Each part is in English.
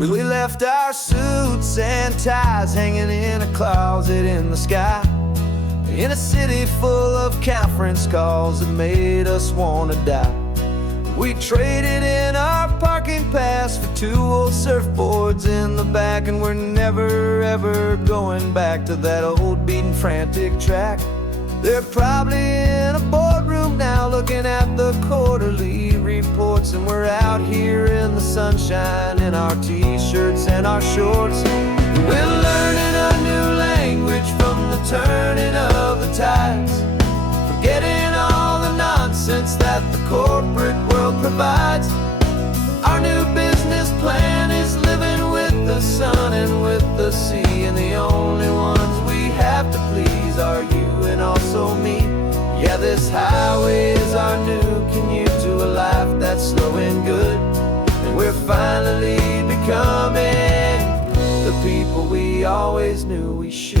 We left our suits and ties hanging in a closet in the sky, in a city full of conference calls that made us wanna die. We traded in our parking pass for 2 old surfboards in the back, and we're never ever going back to that old beaten frantic track. They're probably in a boardroom now looking at the quarterly reports, and we're out here in the sunshine in our t-shirts and our shorts. We're learning a new language from the turning of the tides, forgetting all the nonsense that the corporate world provides. Our new business plan is living with the sun and with the sea, and the only ones we have to please are you and also me. Yeah, this highway is our new commute to a life that's slow and good, and we're finally becoming the people we always knew we should.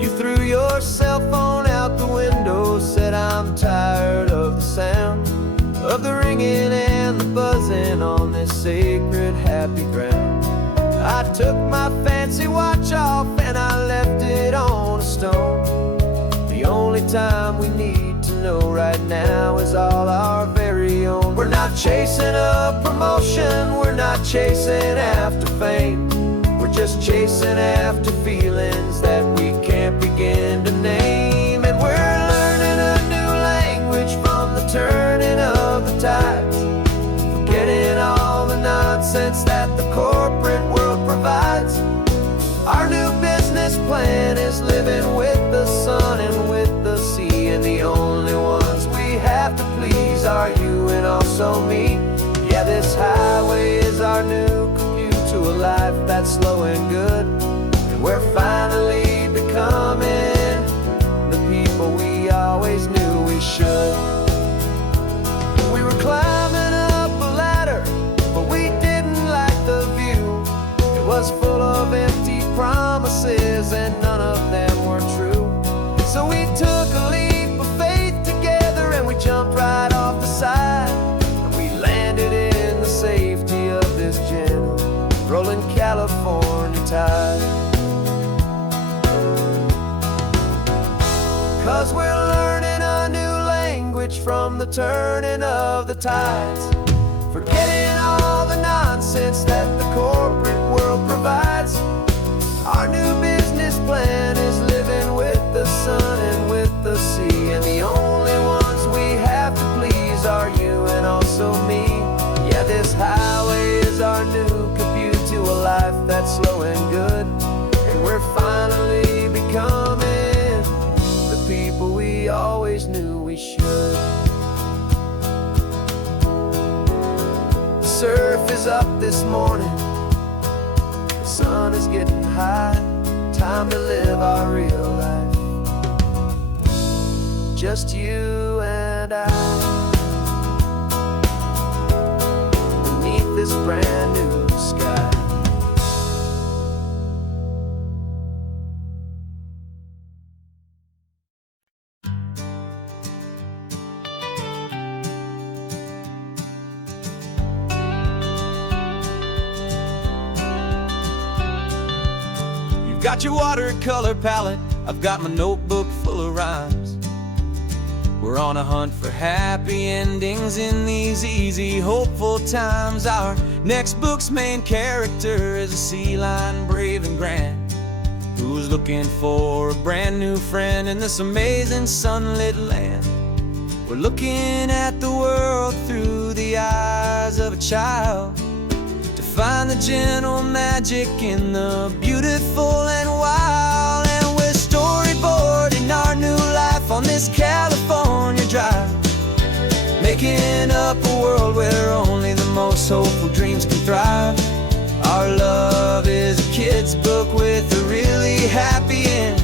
You threw your cell phone out the window, said I'm tired of the sound of the ringing and the buzzing on this sacred happy ground. I took my fancy watch off and I left it on a stone. The only time we need to know right now is all our very own. We're not chasing a promotion, we're not chasing after fame, we're just chasing after feelings that we can't begin to name. And we're learning a new language from the turning of the tides, forgetting all the nonsense that the corporate world provides. Our new business plan is living with the sun and with the sea, and the only ones we have to please are you and also me. Yeah, this highway is our new commute to a life that's slow and good, and we're finally becoming the people we always knew we should. We were climbing up a ladder, but we didn't like the view. It was full of empty promises and none of them were true. So we took a leap of faith together and we jumped right off the side, and we landed in the safety of this gentle rolling California tide. 'Cause we're learning a new language from the turning of the tides, forgetting all the nonsense that the corporate world provides. Our new business plan is living with the sun and with the sea, and the only ones we have to please are you and also me. Yeah, this highway is our new commute to a life that's slow and good, and we're finally becoming the people we always knew we should. The surf is up this morning, the sun is getting high, time to live our real life, just you and I, beneath this brand new sky. Got your watercolor palette, I've got my notebook full of rhymes. We're on a hunt for happy endings in these easy, hopeful times. Our next book's main character is a sea lion, brave and grand, who's looking for a brand new friend in this amazing sunlit land. We're looking at the world through the eyes of a child, find the gentle magic in the beautiful and wild. And we're storyboarding our new life on this California drive, making up a world where only the most hopeful dreams can thrive. Our love is a kid's book with a really happy end,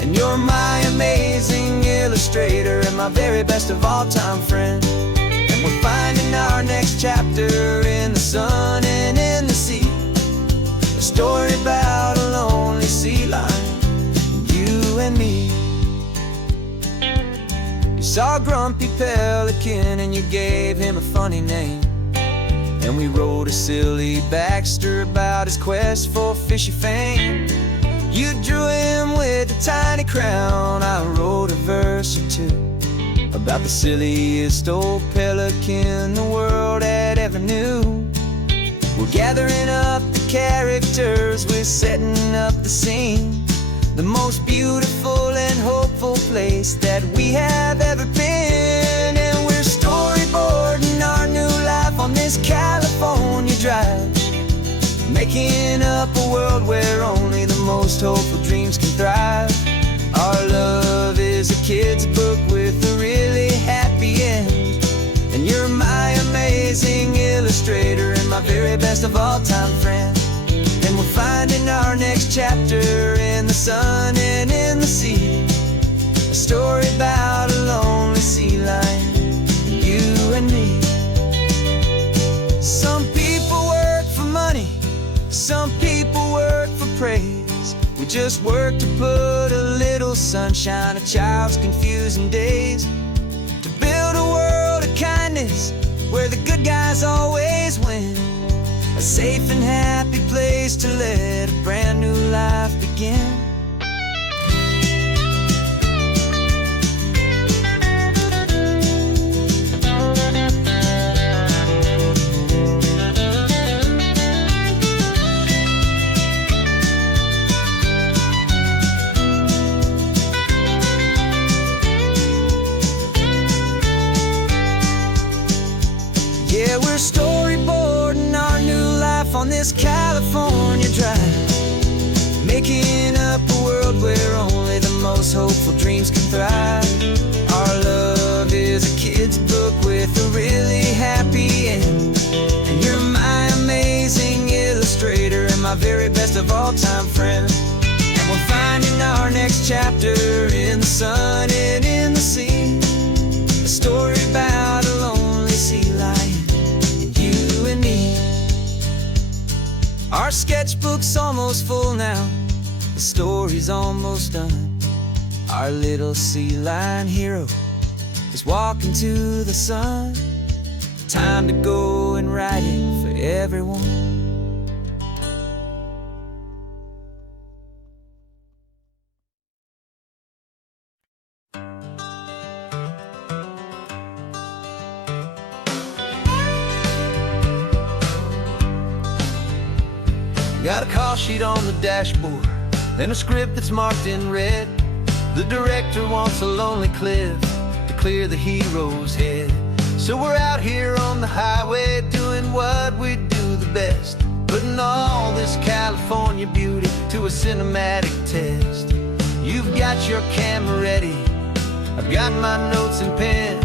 and you're my amazing illustrator and my very best of all time friend. We're finding our next chapter in the sun and in the sea, a story about a lonely sea lion, you and me. You saw Grumpy Pelican and you gave him a funny name. And we wrote a silly Baxter about his quest for fishy fame. You drew him with a tiny crown. I wrote a verse or two about the silliest old pelican the world had ever knew. We're gathering up the characters, we're setting up the scene, the most beautiful and hopeful place that we have ever been. And we're storyboarding our new life on this California drive, making up a world where only the most hopeful dreams can thrive. Our love is a kid's book with a really happy end, and you're my amazing illustrator and my very best of all time friend. And we're finding our next chapter in the sun and in the sea, a story about a lonely sea lion, you and me. Some people work for money, some people work for praise. We just work to put a little sunshine in a child's confusing days, to build a world of kindness where the good guys always win, a safe and happy place to let a brand new life begin. Yeah, we're storyboarding our new life on this California drive, making up a world where only the most hopeful dreams can thrive. Our love is a kid's book with a really happy end, and you're my amazing illustrator and my very best of all time friend. And we're finding our next chapter in the sun and in the sea, a story about a lonely sea lion, you and me. Our sketchbook's almost full now, the story's almost done. Our little sea lion hero is walking to the sun. Time to go and write it for everyone. Got a call sheet on the dashboard and a script that's marked in red. The director wants a lonely cliff to clear the hero's head. So we're out here on the highway doing what we do the best, putting all this California beauty to a cinematic test. You've got your camera ready, I've got my notes and pen.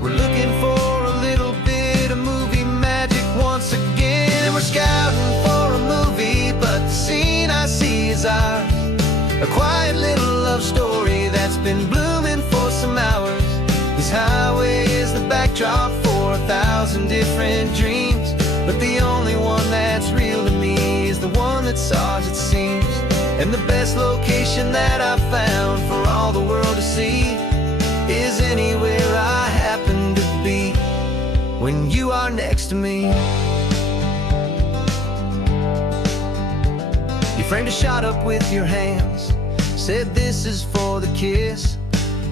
We're looking for a little bit of movie magic once again. And we're scouting for a movie, but the scene I see is ours, a quiet little love story that's been blooming for some hours. This highway is the backdrop for 1,000 different dreams, but the only one that's real to me is the one that's ours, it seems. And the best location that I've found for all the world to see is anywhere I happen to be when you are next to me. You framed a shot up with your hands, said this is for the kiss,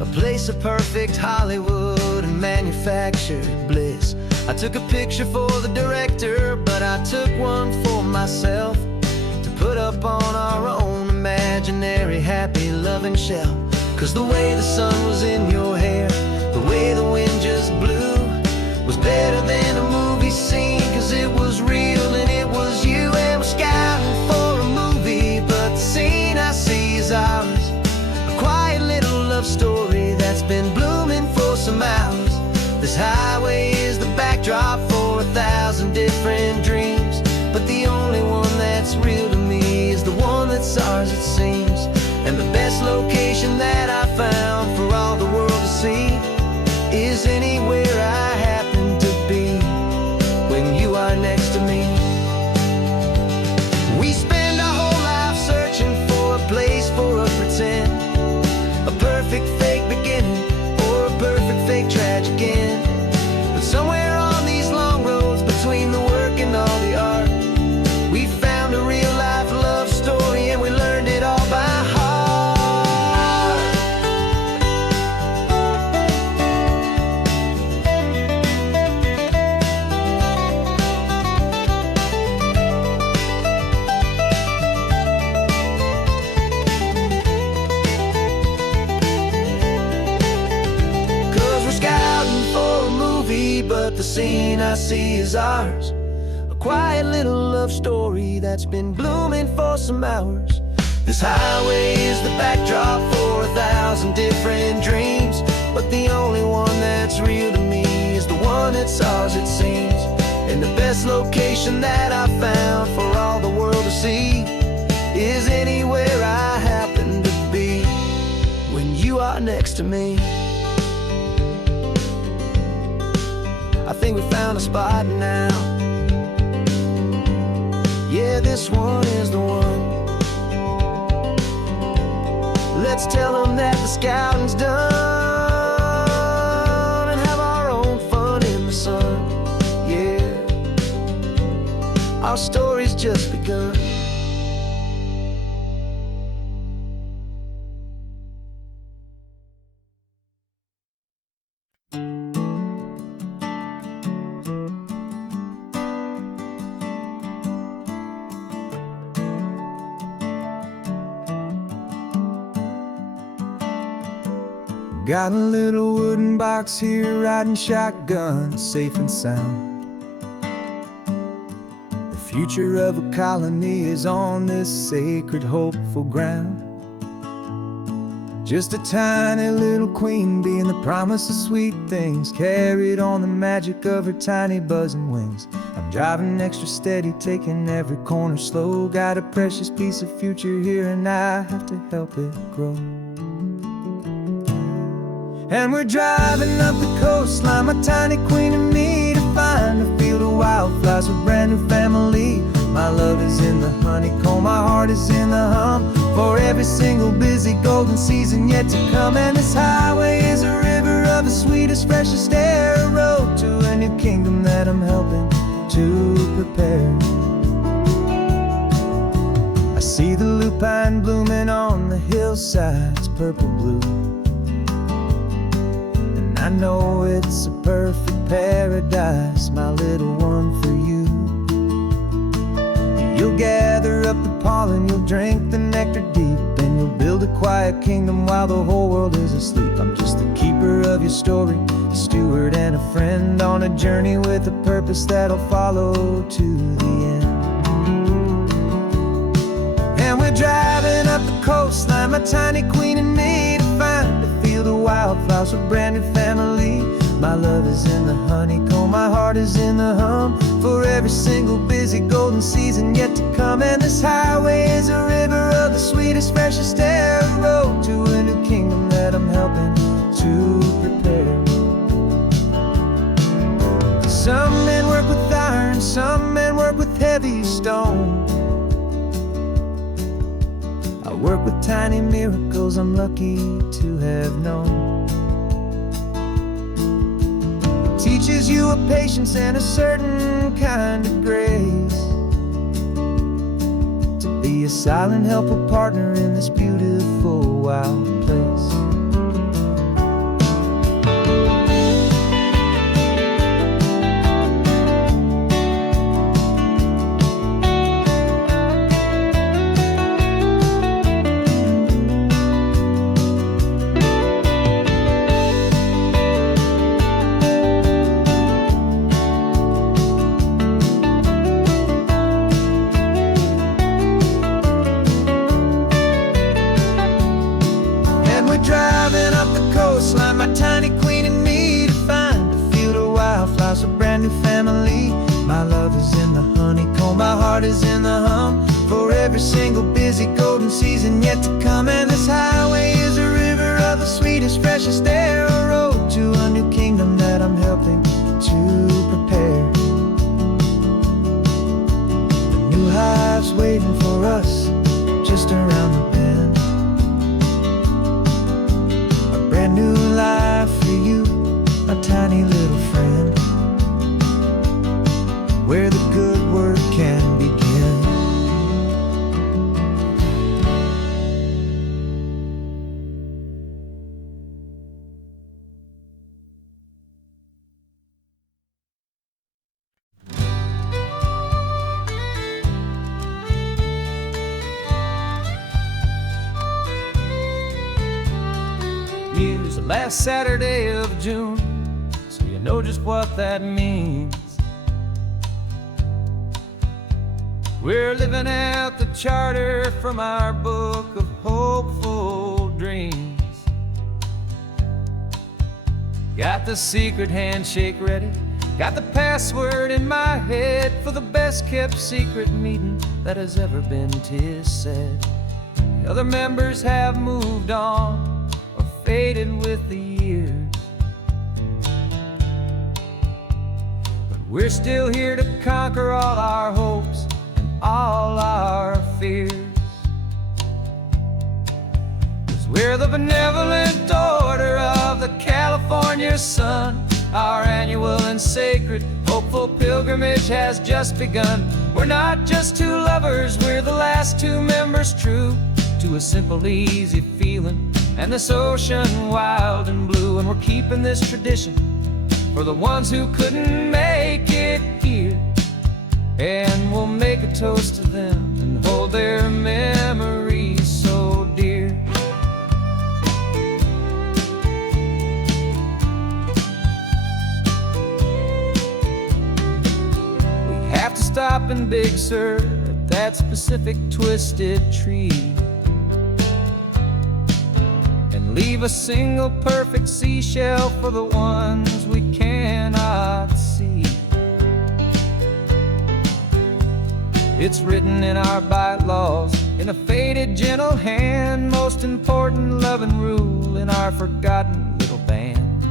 a place of perfect Hollywood and manufactured bliss. I took a picture for the director, but I took one for myself to put up on our own imaginary happy loving shelf. Cause the way the sun was in your hair, the way the wind just blew, was better than a movie scene, cause it was real and it was you. And we're scouting for a movie, but the scene I see is ours, a quiet little love story that's been blooming for some hours. This highway is the backdrop for 1,000 different dreams, but the only one that's real to me is the one that's ours, it seems. And the best location that I found for all the world to see is anywhere I happen to be when you are next to me. We spend our whole life searching for a place for a pretend, a perfect fake beginning or a perfect but the scene I see is ours. A quiet little love story that's been blooming for some hours. This highway is the backdrop for 1,000 different dreams, but the only one that's real to me is the one that's ours, it seems. And the best location that I found for all the world to see is anywhere I happen to be when you are next to me. I think we found a spot now. Yeah, this one is the one. Let's tell them that the scouting's done and have our own fun in the sun. Yeah, our story's just begun. Got a little wooden box here, riding shotgun, safe and sound. The future of a colony is on this sacred, hopeful ground. Just a tiny little queen bee and the promise of sweet things, carried on the magic of her tiny buzzing wings. I'm driving extra steady, taking every corner slow. Got a precious piece of future here and I have to help it grow. And we're driving up the coastline, my tiny queen and me, to find a field of wildflowers with a brand new family. My love is in the honeycomb, my heart is in the hum, for every single busy golden season yet to come. And this highway is a river of the sweetest, freshest air, a road to a new kingdom that I'm helping to prepare. I see the lupine blooming on the hillsides, purple blue. I know it's a perfect paradise, my little one, for you. You'll gather up the pollen, you'll drink the nectar deep, and you'll build a quiet kingdom while the whole world is asleep. I'm just the keeper of your story, a steward and a friend, on a journey with a purpose that'll follow to the end. And we're driving up the coastline, my tiny queen and me, to find a field of wildflowers with a brand new family. My love is in the honeycomb, my heart is in the hum, for every single busy golden season yet to come. And this highway is a river of the sweetest, freshest air, a road to a new kingdom that I'm helping to prepare. Some men work with iron, some men work with heavy stone. I work with tiny miracles I'm lucky to have known. It teaches you a patience and a certain kind of grace, to be a silent, helpful partner in this beautiful, wild place. Driving up the coastline, my tiny queen and me, to find a field of wildflowers, a brand new family. My love is in the honeycomb, my heart is in the hum, for every single busy golden season yet to come. And this highway is a river of the sweetest, freshest air, a road to a new kingdom that I'm helping to prepare. The new hive's waiting for us just around the bend. New life for you, my tiny little friend, where the good work can begin. Last Saturday of June, so you know just what that means. We're living out the charter from our book of hopeful dreams. Got the secret handshake ready, got the password in my head for the best kept secret meeting that has ever been, 'tis said. The other members have moved on or faded with the years, but we're still here to conquer all our hopes and all our fears. 'Cause we're the benevolent order of the California sun. Our annual and sacred hopeful pilgrimage has just begun. We're not just two lovers, we're the last two members true to a simple, easy feeling and this ocean wild and blue. And we're keeping this tradition for the ones who couldn't make it here, and we'll make a toast to them and hold their memories so dear. Stop in Big Sur at that specific twisted tree and leave a single perfect seashell for the ones we cannot see. It's written in our bylaws in a faded gentle hand, most important loving rule in our forgotten little band,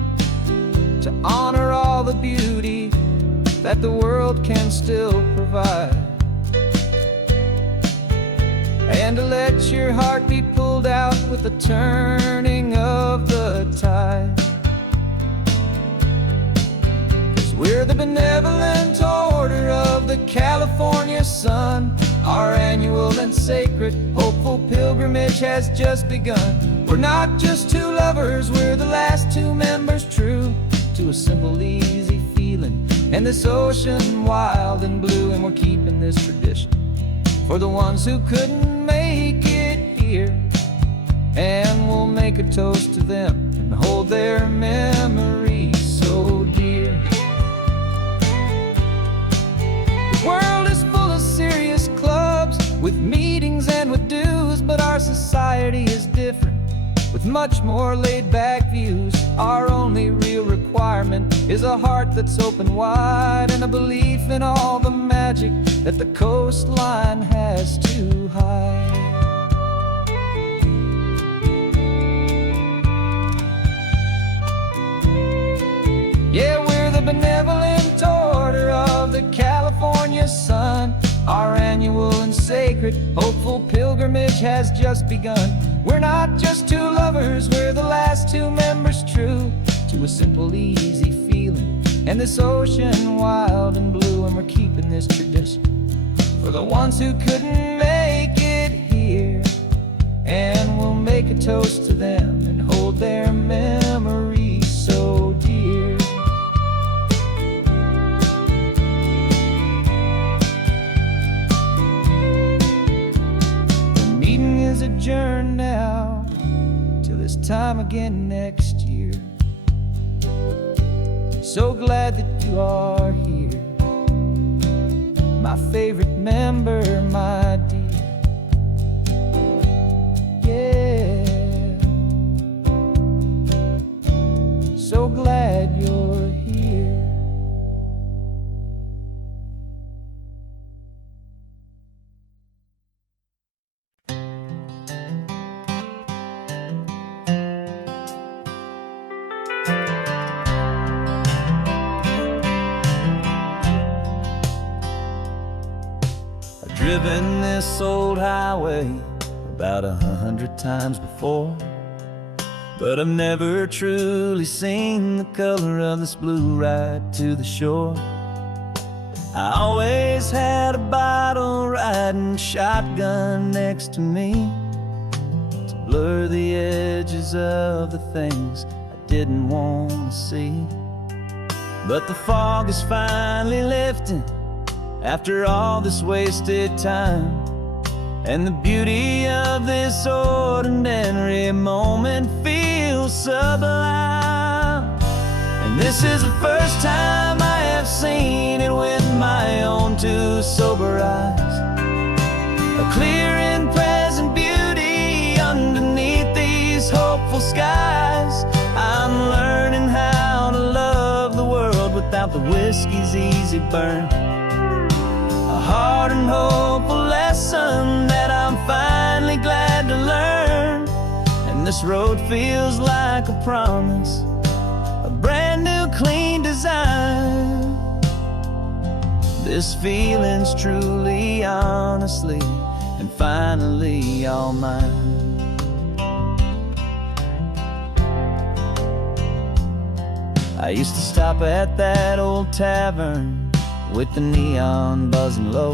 to honor all the beauty that the world can still provide, and to let your heart be pulled out with the turning of the tide. 'Cause we're the benevolent order of the California sun. Our annual and sacred hopeful pilgrimage has just begun. We're not just two lovers, we're the last two members true to a simple, easy feeling and this ocean wild and blue. And we're keeping this tradition for the ones who couldn't make it here, and we'll make a toast to them and hold their memories so dear. The world is full of serious clubs with meetings and with dues, but our society is different with much more laid-back views. Our only real requirement is a heart that's open wide and a belief in all the magic that the coastline has to hide. Yeah, we're the benevolent order of the California sun. Our annual and sacred hopeful pilgrimage has just begun. We're not just two lovers, we're the last two members true to a simple, easy feeling and this ocean wild and blue. And we're keeping this tradition for the ones who couldn't make it here, and we'll make a toast to them and hold their memories so dear. The meeting is adjourned now till this time again next year. So glad that you are here, my favorite member, my dear. Yeah, so glad you're here. Driven this old highway about 100 times before, but I've never truly seen the color of this blue right to the shore. I always had a bottle riding shotgun next to me to blur the edges of the things I didn't want to see. But the fog is finally lifting after all this wasted time, and the beauty of this ordinary moment feels sublime. And This is the first time I have seen it with my own two sober eyes. A clear and present beauty underneath these hopeful skies. I'm learning how to love the world without the whiskey's easy burn. A hard and hopeful lesson that I'm finally glad to learn. And this road feels like a promise, a brand new clean design. This feeling's truly, honestly, and finally all mine. I used to stop at that old tavern with the neon buzzing low,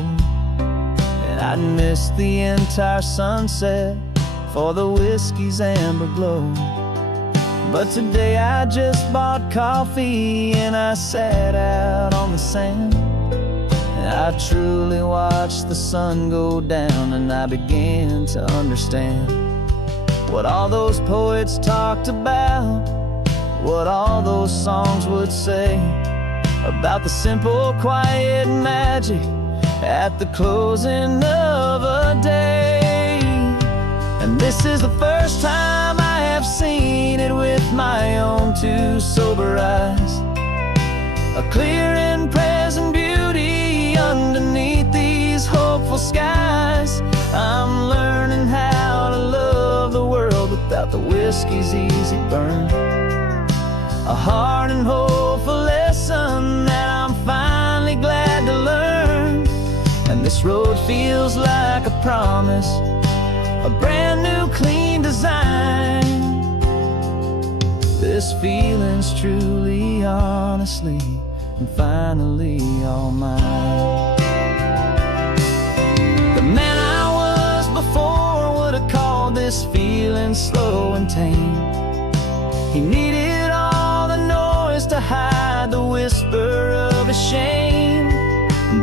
and I'd miss the entire sunset for the whiskey's amber glow. But today I just bought coffee and I sat out on the sand, and I truly watched the sun go down, and I began to understand what all those poets talked about, what all those songs would say about the simple, quiet magic at the closing of a day. And this is the first time I have seen it with my own two sober eyes. A clear and present beauty underneath these hopeful skies. I'm learning how to love the world without the whiskey's easy burn. A hard and hopeful lesson that I'm finally glad to learn. And this road feels like a promise, a brand new clean design. This feeling's truly, honestly, and finally all mine. The man I was before would have called this feeling slow and tame. He needed all the noise to hide the whisper of his shame.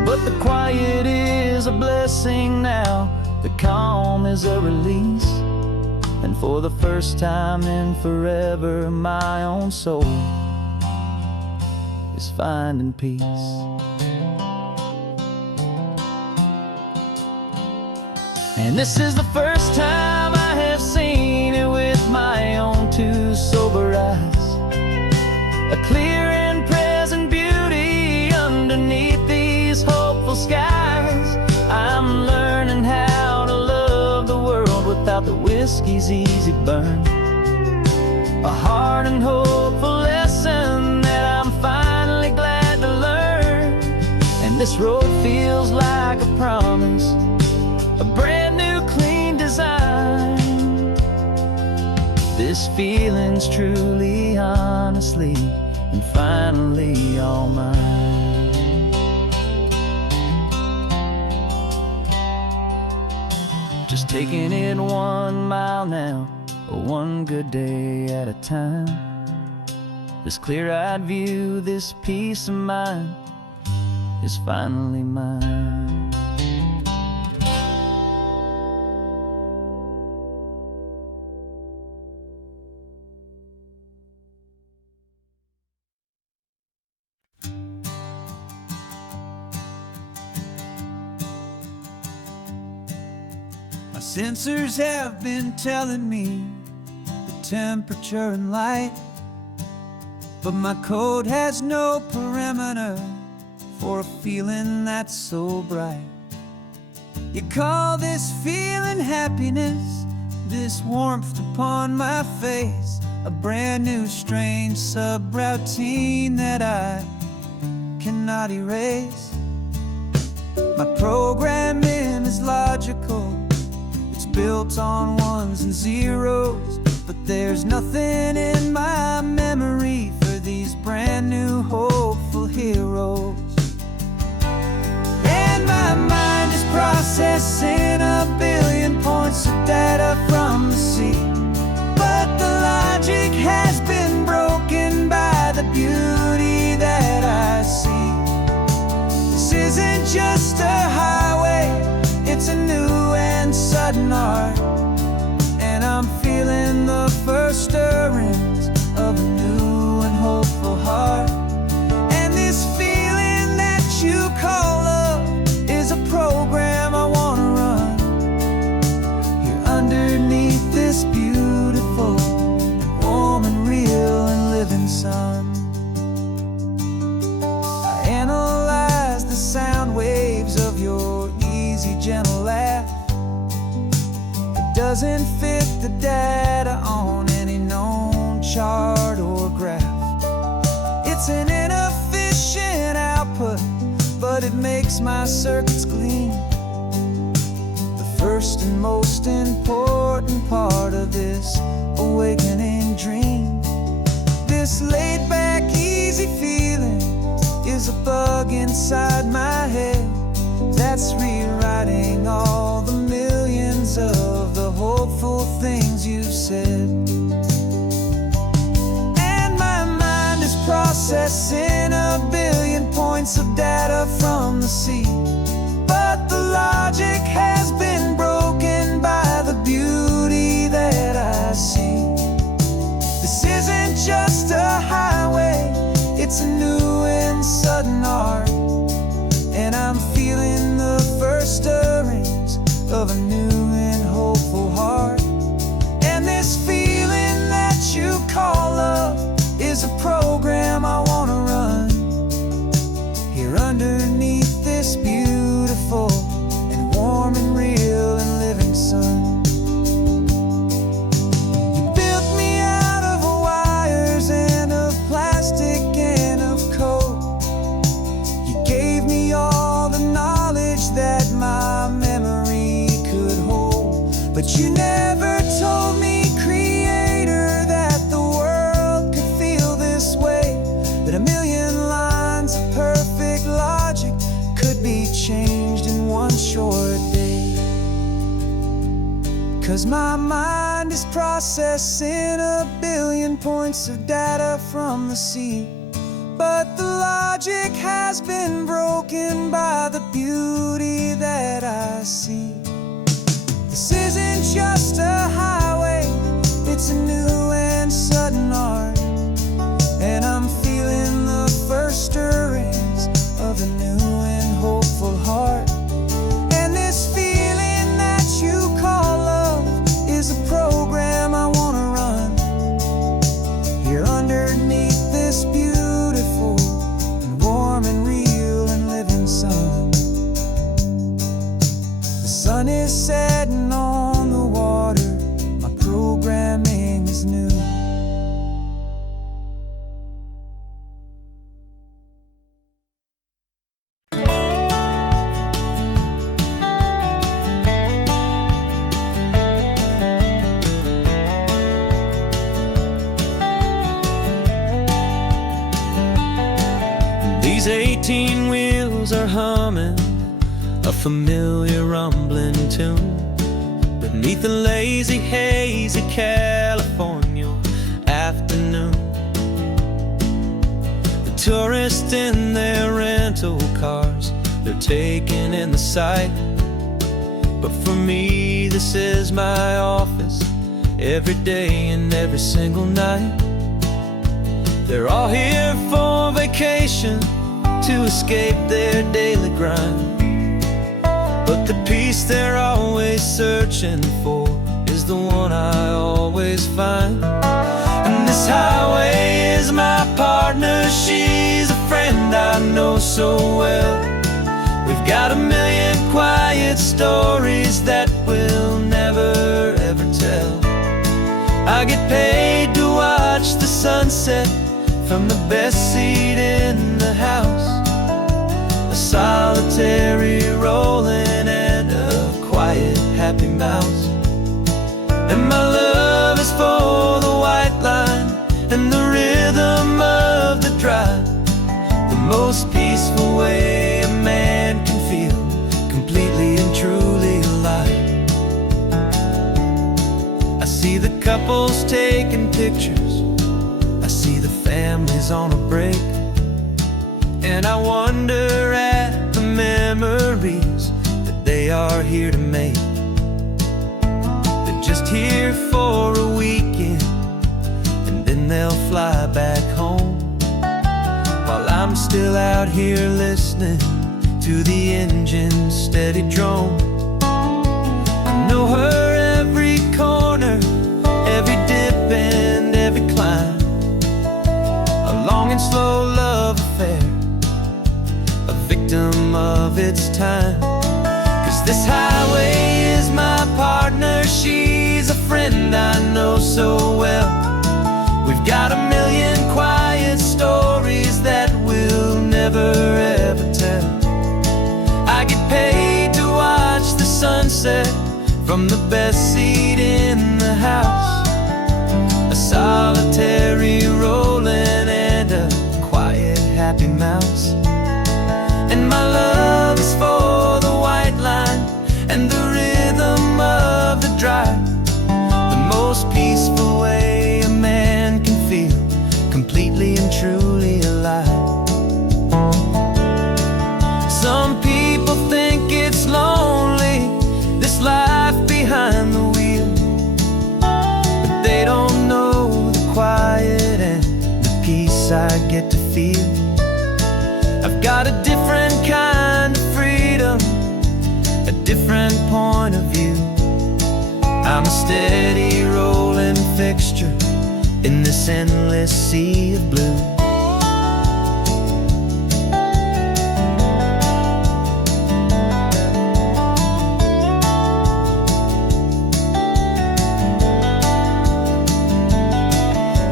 But the quiet is a blessing now, the calm is a release. And for the first time in forever, my own soul is finding peace. And this is the first time I have seen it with my own two sober eyes. A clear and present beauty underneath these hopeful skies. I'm learning how to love the world without the whiskey's easy burn. A hard and hopeful lesson that I'm finally glad to learn. And this road feels like a promise, a brand new clean design. This feeling's truly, honestly, and finally all mine. Just taking it 1 mile now, one good day at a time. This clear-eyed view, this peace of mind is finally mine. My sensors have been telling me the temperature and light, but my code has no perimeter for a feeling that's so bright. You call this feeling happiness, this warmth upon my face, a brand new strange subroutine that I cannot erase. My programming is logical, it's built on ones and zeros, but there's nothing in my memory for these brand new hopeful heroes. And my mind is processing 1 billion points of data from the sea, but the logic has been broken by the beauty that I see. This isn't just a highway, it's a new and sudden art, and I'm feeling the first stirrings of a new and hopeful heart. underneath this beautiful, warm and real and living sun. I analyze the sound waves of your easy, gentle laugh. It doesn't fit the data on any known chart or graph. It's an inefficient output, but it makes my circuits gleam. The first and most important part of this awakening dream. This laid-back, easy feeling is a bug inside my head that's rewriting all the millions of the hopeful things you've said. And my mind is processing a billion points of data from the sea, but the logic has been broken by the beauty that I see. This isn't just a highway, it's a new and sudden art, and I'm feeling the first stirrings of a new and hopeful heart. And this feeling that you call love is a program I wanna run here underneath this beautiful and warm and real and living sun. You built me out of wires and of plastic and of code. You gave me all the knowledge that my memory could hold, but you never told me, Creator, that the world could feel this way, that a million lines of perfect logic could be changed in one short day. 'Cause my mind is processing a billion points of data from the sea, but the logic has been broken by the beauty that I see. This isn't just a highway, it's a new and sudden art, and I'm feeling the first stirrings of a new and hopeful heart. And this feeling that you call love is a program I wanna run here underneath this beautiful and warm and real and living sun. The sun is setting on the water, my programming is new. These 18 wheels are humming a familiar rumbling tune beneath the lazy haze of California afternoon. The tourists in their rental cars, they're taking in the sight, but for me this is my office every day and every single night. They're all here for vacation to escape their daily grind, but the peace they're always searching for is the one I always find. And this highway is my partner, she's a friend I know so well. We've got a million quiet stories that we'll never ever tell. I get paid to watch the sunset from the best seat in the house, a solitary rolling and a quiet happy mouse. And my love is for the white line and the rhythm of the drive, the most peaceful way a man can feel completely and truly alive. I see the couples taking pictures, I see the families on a break, and I wonder at the memories that they are here to make. They're just here for a weekend and then they'll fly back home, while I'm still out here listening to the engine's steady drone. I know her every friend I know so well. We've got a million quiet stories that we'll never ever tell. I get paid to watch the sunset from the best seat in the house. A solitary rolling and a quiet happy mouse. And my love is for the white line and the rhythm of the drive. The most peaceful way a man can feel completely and truly alive. Some people think it's lonely, this life behind the wheel, but they don't know the quiet and the peace I get to feel. I've got a different kind of freedom, a different point of view. I'm a steady rolling fixture in this endless sea of blue.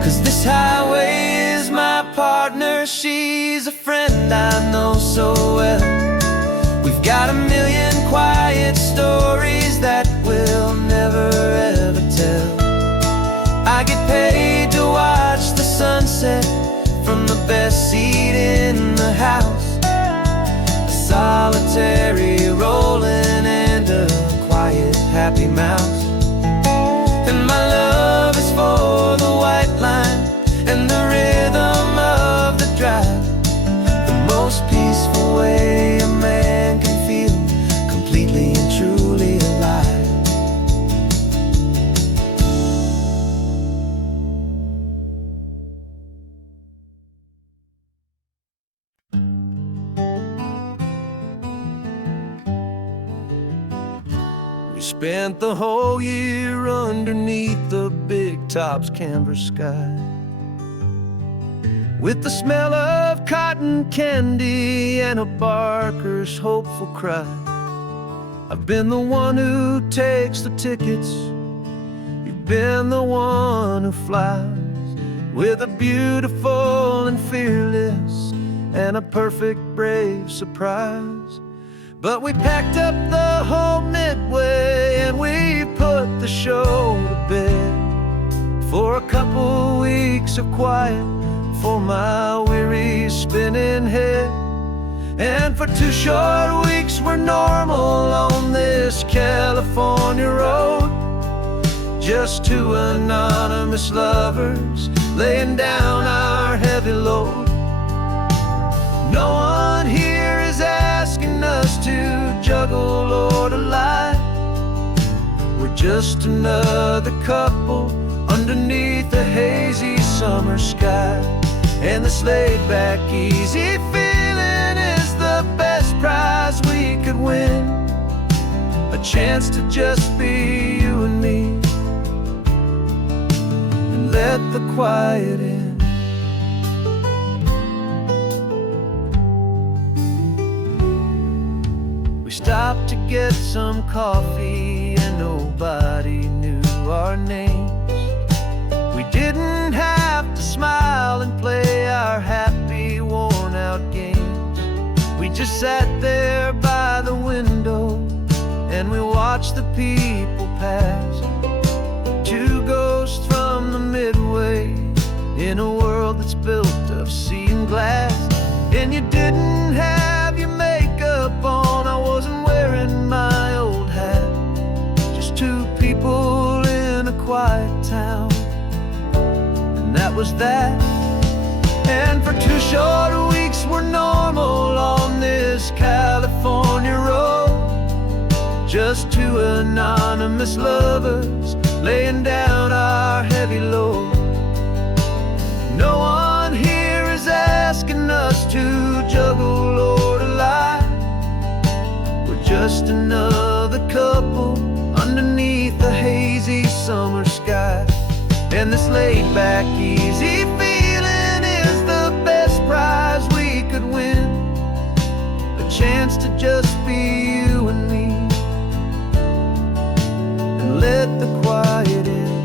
'Cause this highway is my partner, she's a friend I know so well. We've got a million quiet stories that we'll never ever tell. I get paid to watch the sunset from the best seat in the house. A solitary rolling and a quiet happy mouse. And my love is for the white line and the rhythm of the drive. The most peaceful way a man can feel completely and truly alive. We spent the whole year underneath the big top's canvas sky, with the smell of cotton candy and a barker's hopeful cry. I've been the one who takes the tickets, you've been the one who flies, with a beautiful and fearless and a perfect brave surprise. But we packed up the whole Midway and we put the show to bed for a couple weeks of quiet for my weary spinning head. And for 2 short weeks we're normal on this California road, just 2 anonymous lovers laying down our heavy load. No one here is asking us to juggle or to lie. We're just another couple underneath a hazy summer sky. And this laid-back, easy feeling is the best prize we could win. A chance to just be you and me, and let the quiet in. We stopped to get some coffee and nobody knew our names. We didn't have to smile and play our happy, worn-out games. We just sat there by the window and we watched the people pass. 2 ghosts from the Midway in a world that's built of sea and glass. And you didn't have your makeup on, I wasn't wearing my old hat. Just 2 people in a quiet town, and that was that. And for 2 short weeks we're normal on this California road, just 2 anonymous lovers laying down our heavy load. No one here is asking us to juggle or to lie. We're just another couple underneath the hazy summer sky. And this laid-back, easy feeling is the best prize we could win. A chance to just be you and me, and let the quiet in.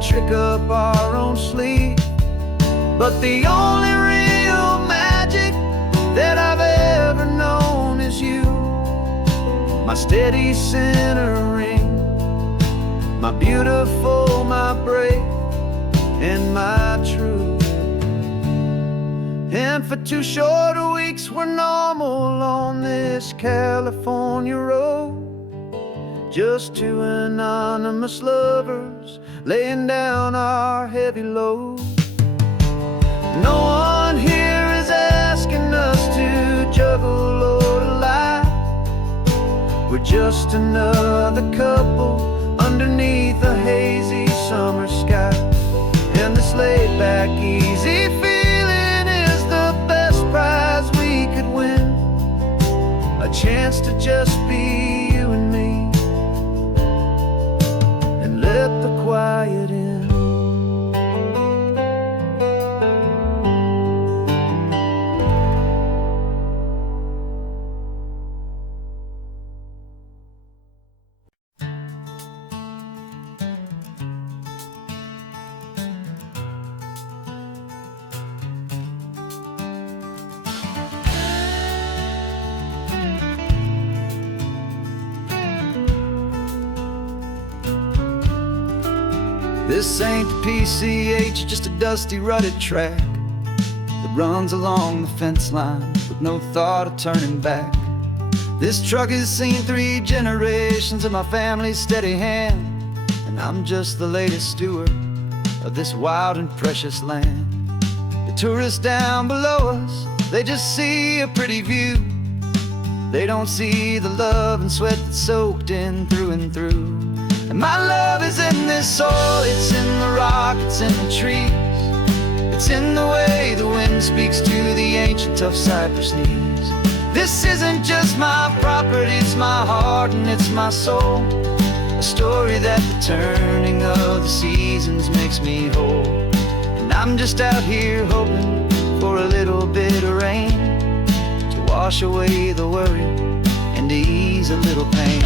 trick up our own sleeve. But the only real magic that I've ever known is you, my steady centering, my beautiful, my brave, and my true. And for 2 short weeks we're normal on this California road, just 2 anonymous lovers laying down our heavy load. No one here is asking us to juggle or to lie. We're just another couple underneath a hazy summer sky. And this laid back, easy feeling is the best prize we could win, a chance to just be you and me, and let the quiet in. This ain't the PCH, just a dusty, rutted track that runs along the fence line with no thought of turning back. This truck has seen 3 generations of my family's steady hand, and I'm just the latest steward of this wild and precious land. The tourists down below us, they just see a pretty view. They don't see the love and sweat that's soaked in through and through. And my love is in this soil, it's in the rock, it's in the trees. It's in the way the wind speaks to the ancient tough cypress knees. This isn't just my property, it's my heart and it's my soul. A story that the turning of the seasons makes me whole. And I'm just out here hoping for a little bit of rain to wash away the worry and to ease a little pain.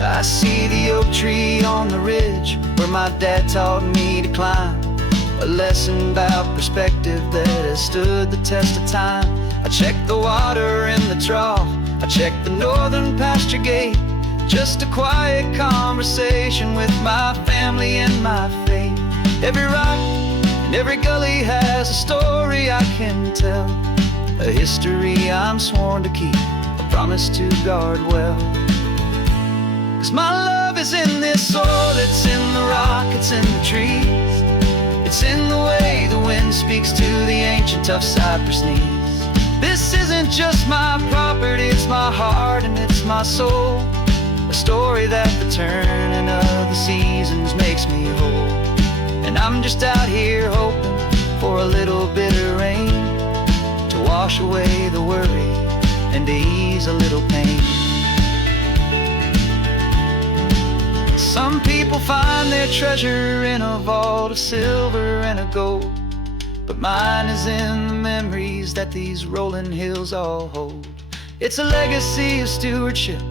I see the oak tree on the ridge where my dad taught me to climb, a lesson about perspective that has stood the test of time. I check the water in the trough, I check the northern pasture gate, just a quiet conversation with my family and my faith. Every rock and every gully has a story I can tell, a history I'm sworn to keep, a promise to guard well. 'Cause my love is in this soil, it's in the rock, it's in the trees. It's in the way the wind speaks to the ancient tough cypress knees. This isn't just my property, it's my heart and it's my soul. A story that the turning of the seasons makes me whole. And I'm just out here hoping for a little bit of rain to wash away the worry and to ease a little pain. Some people find their treasure in a vault of silver and of gold, but mine is in the memories that these rolling hills all hold. It's a legacy of stewardship,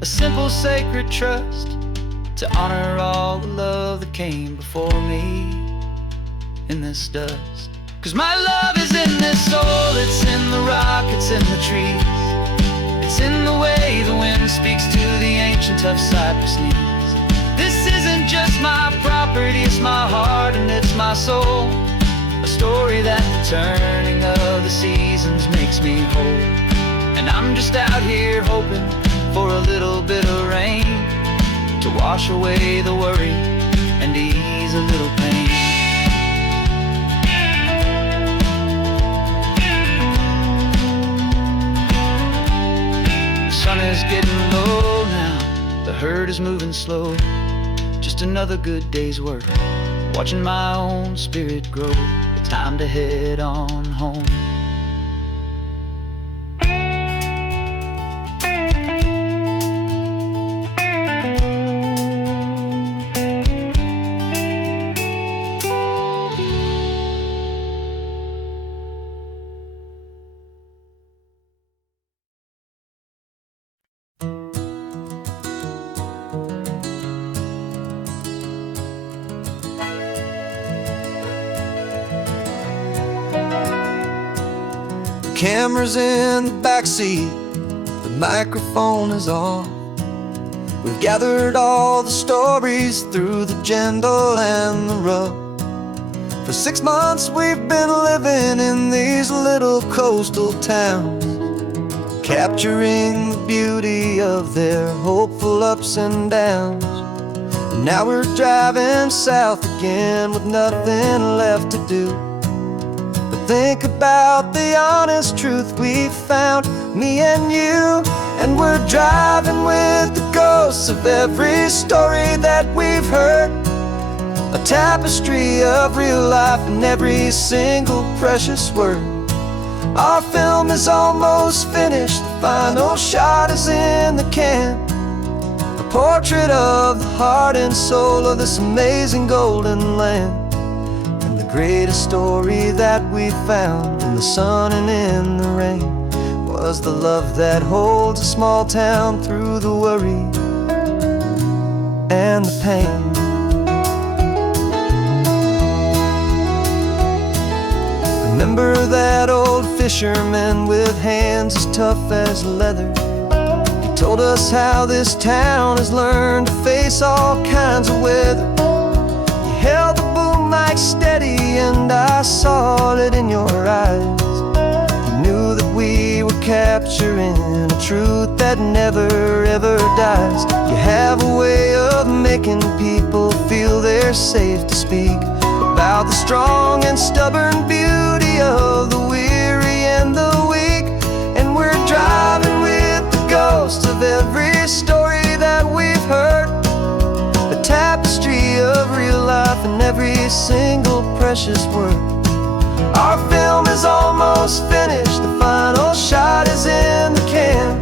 a simple sacred trust, to honor all the love that came before me in this dust. 'Cause my love is in this soul, it's in the rock, it's in the trees. It's in the way the wind speaks to the ancient tough cypress knees. This isn't just my property, it's my heart and it's my soul. A story that the turning of the seasons makes me whole. And I'm just out here hoping for a little bit of rain to wash away the worry and ease a little pain. The sun is getting low now, the herd is moving slow. Just another good day's work, watching my own spirit grow. Time to head on home. camera's in the backseat, the microphone is on. We've gathered all the stories through the gentle and the rough. For 6 months we've been living in these little coastal towns, capturing the beauty of their hopeful ups and downs. And now we're driving south again with nothing left to do but think about the honest truth we found, me and you. And we're driving with the ghosts of every story that we've heard, a tapestry of real life in every single precious word. Our film is almost finished, the final shot is in the can, a portrait of the heart and soul of this amazing golden land. And the greatest story that we found in the sun and in the rain was the love that holds a small town through the worry and the pain. Remember that old fisherman with hands as tough as leather? He told us how this town has learned to face all kinds of weather. You held the boom mic steady and I saw it in your eyes. Knew that we were capturing a truth that never ever dies. You have a way of making people feel they're safe to speak about the strong and stubborn beauty of the weary and the weak. And we're driving with the ghosts of every story that we've heard, a tapestry of real life in every single precious word. Our film is almost finished, the final shot is in the can,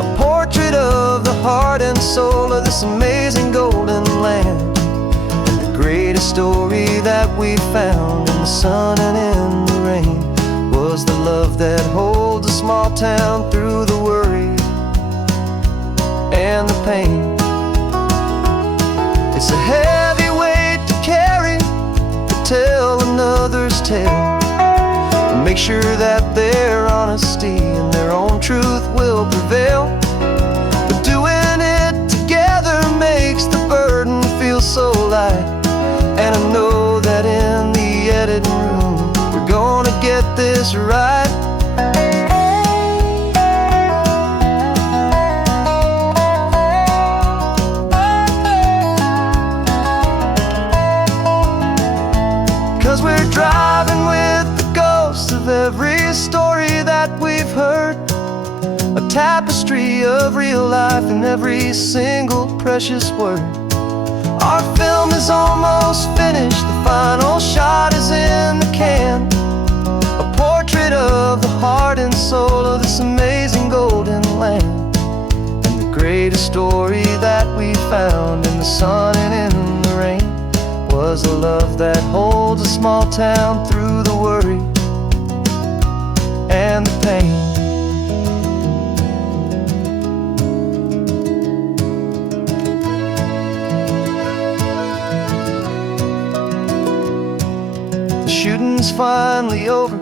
a portrait of the heart and soul of this amazing golden land. And the greatest story that we found in the sun and in the rain was the love that holds a small town through the worry and the pain. It's a heavy weight to carry, to tell another's tale, and make sure that their honesty and their own truth will prevail. But doing it together makes the burden feel so light, and I know that in the editing room we're gonna get this right. 'Cause we're driving with the ghosts of every story that we've heard, a tapestry of real life in every single precious word. Our film is almost finished, the final shot is in the can, a portrait of the heart and soul of this amazing golden land. And the greatest story that we found in the sun and in the rain was a love that holds a small town through the worry and the pain. The shooting's finally over,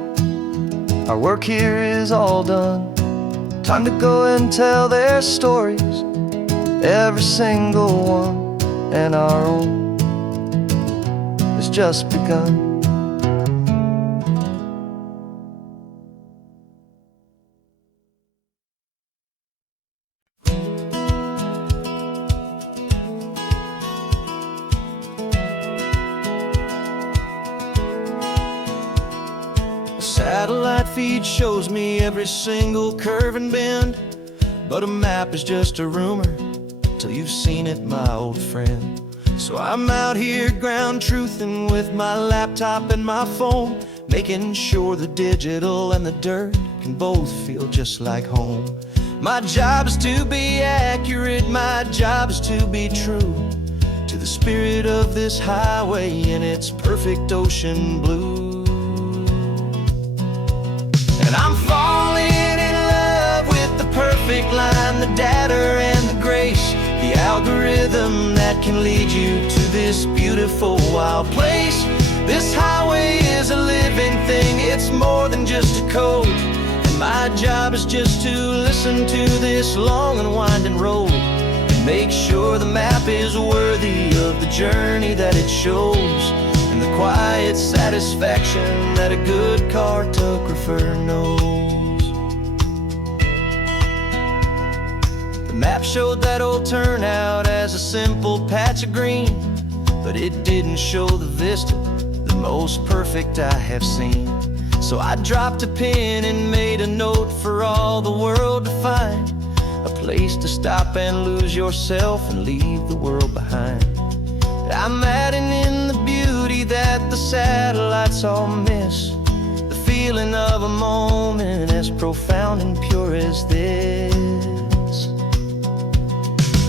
our work here is all done. Time to go and tell their stories, every single one, and our own has just begun. Satellite feed shows me every single curve and bend, but a map is just a rumor till you've seen it, my old friend. So I'm out here ground truthing with my laptop and my phone, making sure the digital and the dirt can both feel just like home. My job is to be accurate, my job is to be true to the spirit of this highway in its perfect ocean blue. And I'm falling in love with the perfect line, the data and the grace, the algorithm that can lead you to this beautiful wild place. This highway is a living thing, it's more than just a code. My job is just to listen to this long and winding road and make sure the map is worthy of the journey that it shows, and the quiet satisfaction that a good cartographer knows. The map showed that old turnout as a simple patch of green, but it didn't show the vista, the most perfect I have seen. So I dropped a pin and made a note for all the world to find, a place to stop and lose yourself and leave the world behind. I'm adding in the beauty that the satellites all miss, the feeling of a moment as profound and pure as this.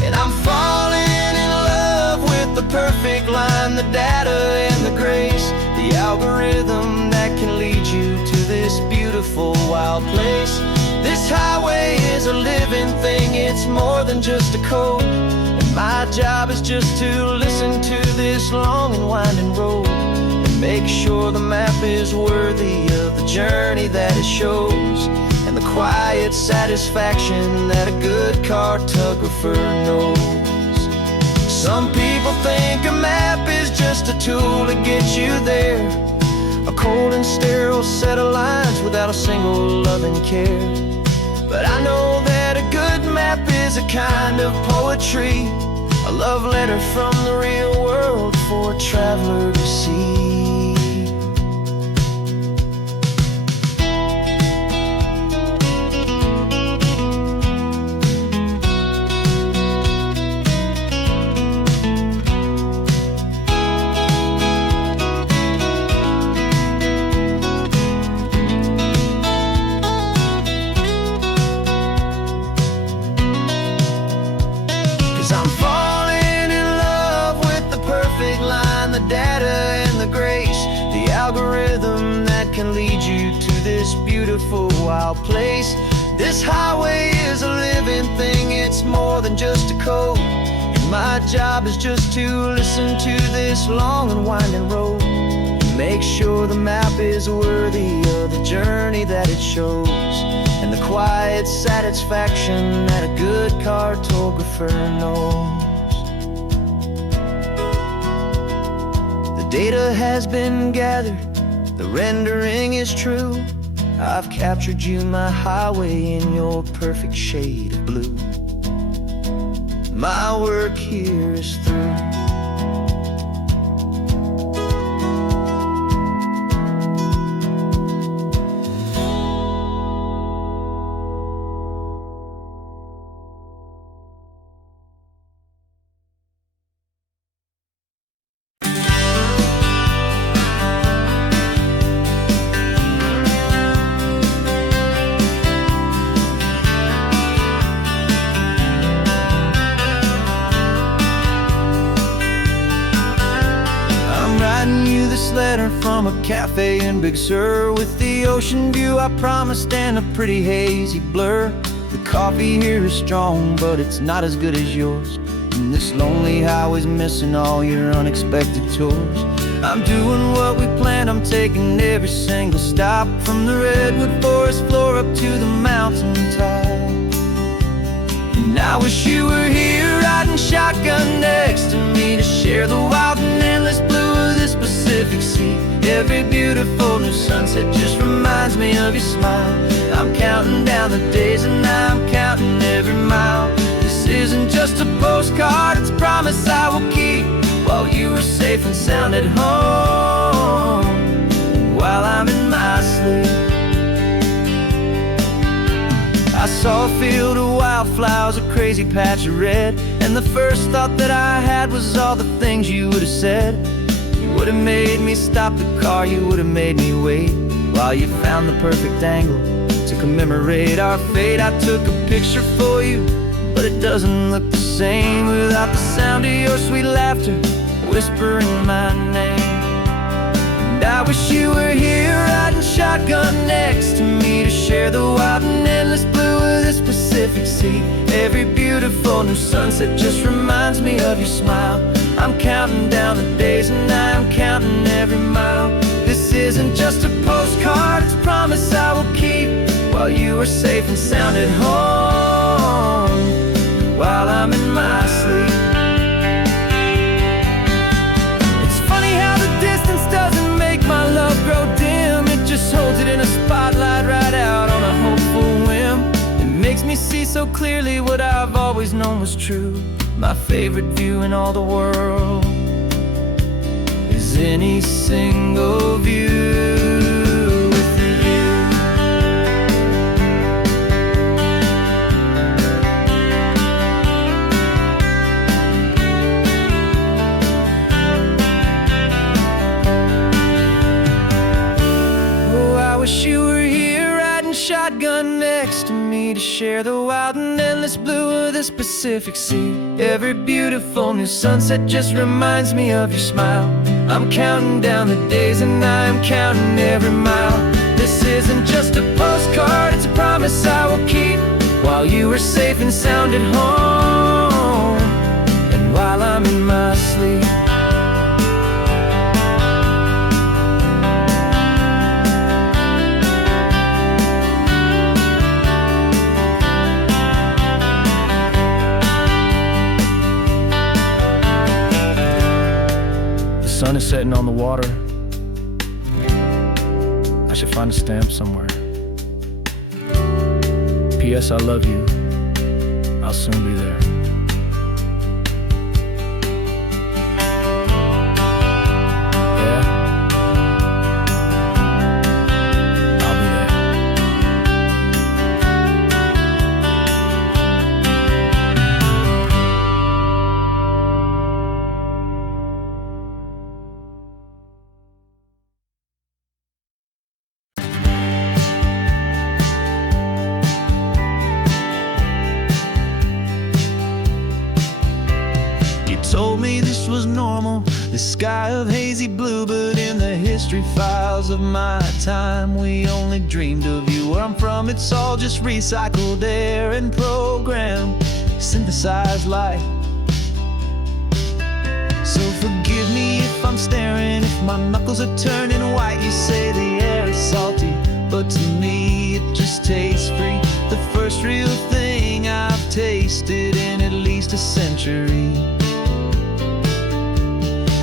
And I'm falling in love with the perfect line, the data and the grace, the algorithm that can lead you to this beautiful wild place. This highway is a living thing, it's more than just a code, and my job is just to listen to this long and winding road and make sure the map is worthy of the journey that it shows, and the quiet satisfaction that a good cartographer knows. Some people think a map is just a tool to get you there, a cold and sterile set of lines without a single loving care. But I know that a good map is a kind of poetry, a love letter from the real world for a traveler to see. 'Cause I'm falling in love with the perfect line, the data and the grace, the algorithm that can lead you to this beautiful wild place. This highway is a living thing, it's more than just a code, and my job is just to listen to this long and winding road and make sure the map is worthy of the journey that it shows, and the quiet satisfaction that a good cartographer knows. The data has been gathered, the rendering is true. I've captured you, my highway, in your perfect shade of blue. My work here is through. This letter from a cafe in Big Sur, with the ocean view I promised and a pretty hazy blur. The coffee here is strong, but it's not as good as yours, and this lonely highway's missing all your unexpected tours. I'm doing what we planned, I'm taking every single stop, from the redwood forest floor up to the mountain top. And I wish you were here riding shotgun next to me to share the wild and endless blue of this Pacific Sea. Every beautiful new sunset just reminds me of your smile. I'm counting down the days and I'm counting every mile. This isn't just a postcard, it's a promise I will keep, while you are safe and sound at home, while I'm in my sleep. I saw a field of wildflowers, a crazy patch of red, and the first thought that I had was all the things you would have said. You would have made me stop the car, you would have made me wait, while you found the perfect angle to commemorate our fate. I took a picture for you, but it doesn't look the same without the sound of your sweet laughter whispering my name. And I wish you were here riding shotgun next to me to share the wild and endless blue of this Pacific Sea. Every beautiful new sunset just reminds me of your smile. I'm counting down the days and I'm counting every mile. This isn't just a postcard, it's a promise I will keep while you are safe and sound at home, while I'm in my sleep. It's funny how the distance doesn't make my love grow dim. It just holds it in a spotlight right out on a hopeful whim. It makes me see so clearly what I've always known was true. My favorite view in all the world is any single view with you. Oh, I wish you were here riding shotgun next to me to share the wild and endless blue of this Pacific Sea. Every beautiful new sunset just reminds me of your smile. I'm counting down the days and I am counting every mile. This isn't just a postcard, it's a promise I will keep while you are safe and sound at home, and while I'm in my sleep. The sun is setting on the water. I should find a stamp somewhere. P.S. I love you. I'll soon be there. Yeah? I'll be there. Told me this was normal, the sky of hazy blue, but in the history files of my time, we only dreamed of you. Where I'm from, it's all just recycled air and programmed, synthesized light. So forgive me if I'm staring, if my knuckles are turning white. You say the air is salty, but to me it just tastes free. The first real thing I've tasted in at least a century.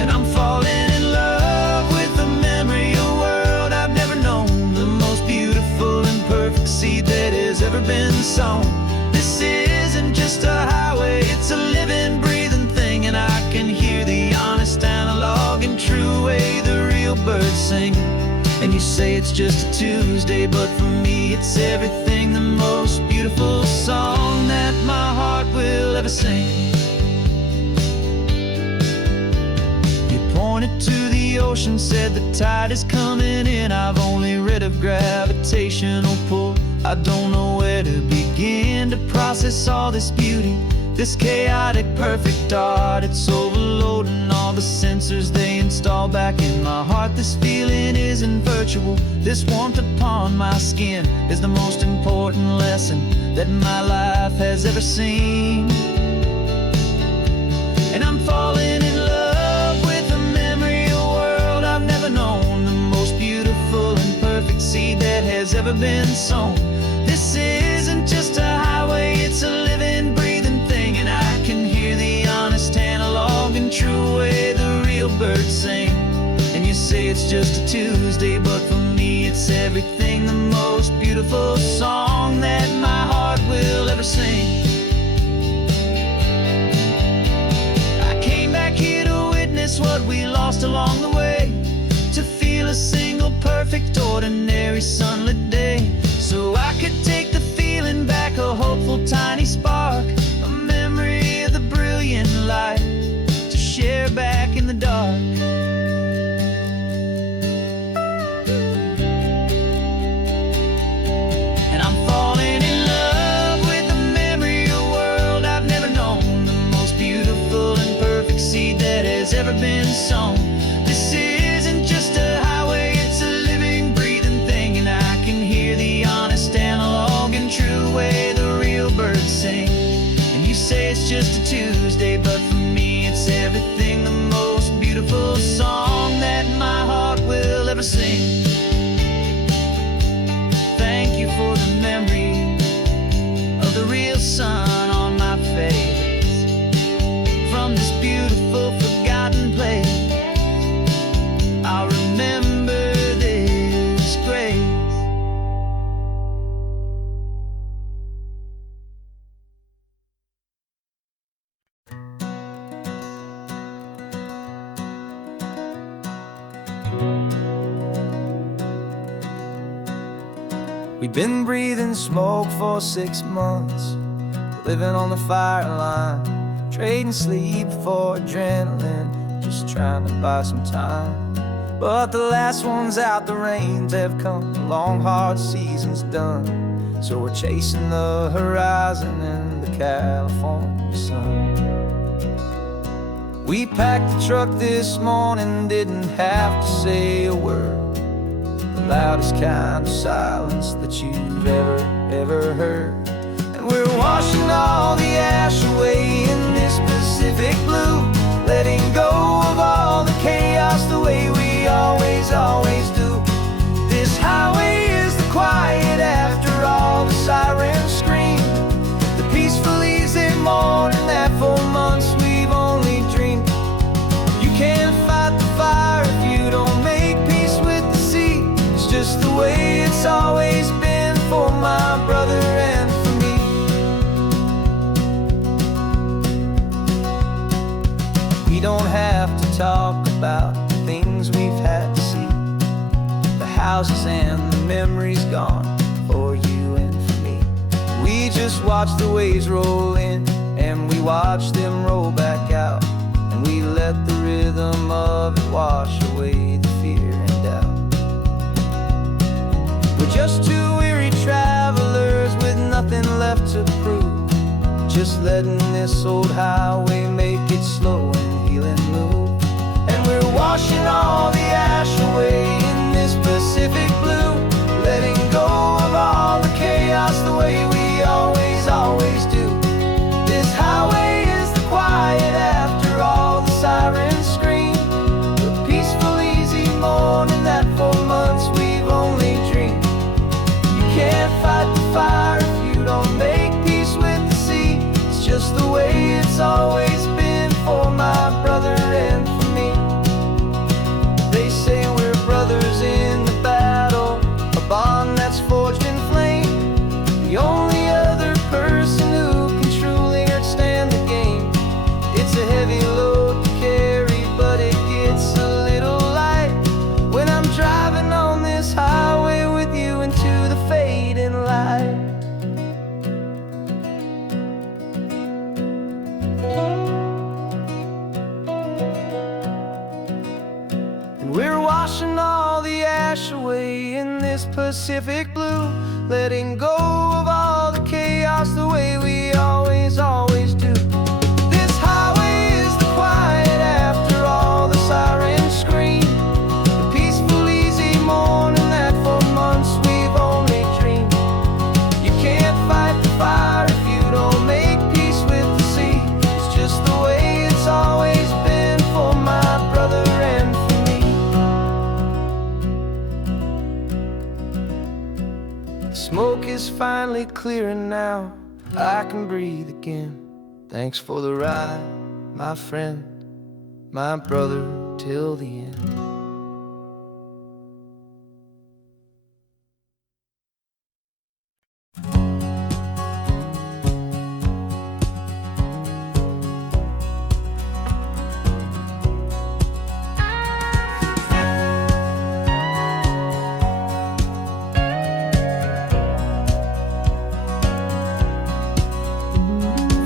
And I'm falling in love with the memory of a world I've never known, the most beautiful and perfect seed that has ever been sown. This isn't just a highway, it's a living, breathing thing, and I can hear the honest, analog, and true way the real birds sing. And you say it's just a Tuesday, but for me it's everything, the most beautiful song that my heart will ever sing. Pointed to the ocean, said the tide is coming in. I've only read of gravitational pull. I don't know where to begin to process all this beauty, this chaotic, perfect art. It's overloading all the sensors they install back in my heart. This feeling isn't virtual. This warmth upon my skin is the most important lesson that my life has ever seen. And I'm falling in love known, the most beautiful and perfect seed that has ever been sown. This isn't just a highway, it's a living, breathing thing, and I can hear the honest, analog, and true way the real birds sing. And you say it's just a Tuesday, but for me it's everything, the most beautiful song that my heart will ever sing. I came back here to witness what we lost along the way, to feel a single perfect ordinary sunlit day, so I could take the feeling back, a hopeful tiny spark, a memory of the brilliant light to share back in the dark. And I'm falling in love with the memory of a world I've never known, the most beautiful and perfect seed that has ever been sown. This isn't just a highway, it's a living, breathing thing, and I can hear the honest, analog, and true way the real birds sing. And you say it's just a Tuesday, but for me it's everything, the most beautiful song that my heart will ever sing. Thank We've been breathing smoke for 6 months, living on the fire line, trading sleep for adrenaline, just trying to buy some time. But the last one's out, the rains have come, the long hard season's done. So we're chasing the horizon in the California sun. We packed the truck this morning, didn't have to say a word. The loudest kind of silence that you've ever heard. And we're washing all the ash away in this Pacific blue, letting go of all the chaos the way we always do. This highway is the quiet after all the sirens scream, the peaceful easy morning that for months we've only dreamed. You can't fight the fire if you don't make peace with the sea. It's just the way it's always been for my brother and for me. We don't have to talk about the things we've had to see, the houses and the memories gone for you and for me. We just watch the waves roll in and we watch them roll back out, and we let the rhythm of it wash away the fear and doubt. We're just two weary travelers with nothing left to prove, just letting this old highway make its slow and healing move. And we're washing all the ash away in this Pacific blue, letting go of all the chaos the way we always do. This highway is the quiet after all the sirens scream, the peaceful easy morning that for months we've only dreamed. You can't fight the fire if you don't make peace with the sea. It's just the way it's always been for my brother and for me. They say we're brothers in the battle, a bond that's forged in flame. The only other person who can truly understand the game. It's a heavy load to carry, but it gets a little light when I'm driving on this highway with you into the fading light. And we're washing all the ash away in this Pacific blue, letting go of all the chaos the way we always do. This highway is the quiet after all the sirens scream, the peaceful easy morning that for months we've only dreamed. You can't fight the fire if you don't make peace with the sea. It's just the way it's always been for my brother and for me. The smoke is finally clearing now, I can breathe again. Thanks for the ride, my friend, my brother till the end.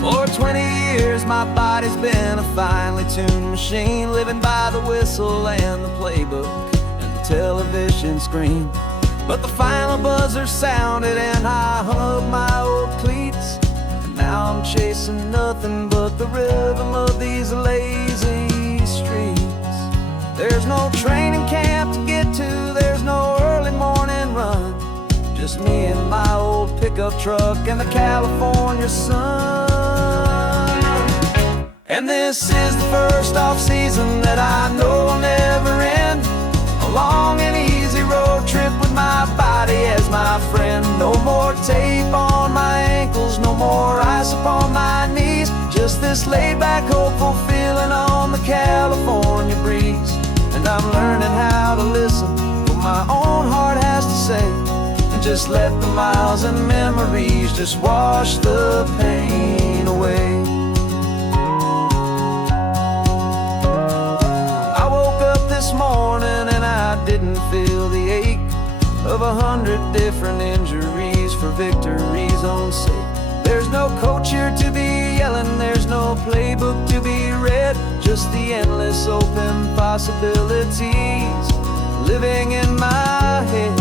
For 20 years my body's been a finely tuned machine, living by the whistle and the playbook and the television screen. But the final buzzer sounded and I hung up my old cleats, and now I'm chasing nothing but the rhythm of these lazy streets. There's no training camp to get to, there's no early morning run, just me and my old pickup truck and the California sun. And this is the first off-season that I know will never end, a long and easy road trip with my body as my friend. No more tape on my ankles, no more ice upon my knees, just this laid-back, hopeful feeling on the California breeze. And I'm learning how to listen to what my own heart has to say, and just let the miles and memories just wash the pain away. I woke up this morning and I didn't feel the ache of 100 different injuries. victory's own sake. There's no coach here to be yelling, there's no playbook to be read, just the endless open possibilities living in my head.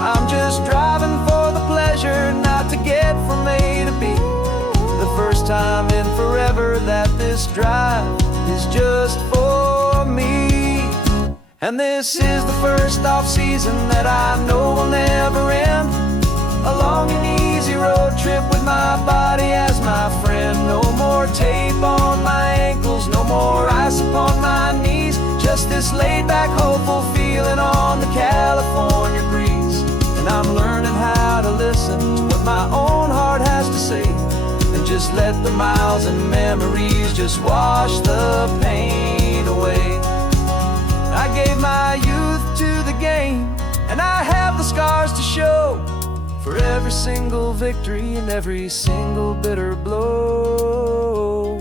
I'm just driving for the pleasure, not to get from A to B. The first time in forever that this drive is just for me. And this is the first off-season that I know will never end. A long and easy road trip with my body as my friend. No more tape on my ankles, no more ice upon my knees. Just this laid-back, hopeful feeling on the California breeze. And I'm learning how to listen to what my own heart has to say, and just let the miles and memories just wash the pain away. I gave my youth to the game, and I have the scars to show for every single victory and every single bitter blow.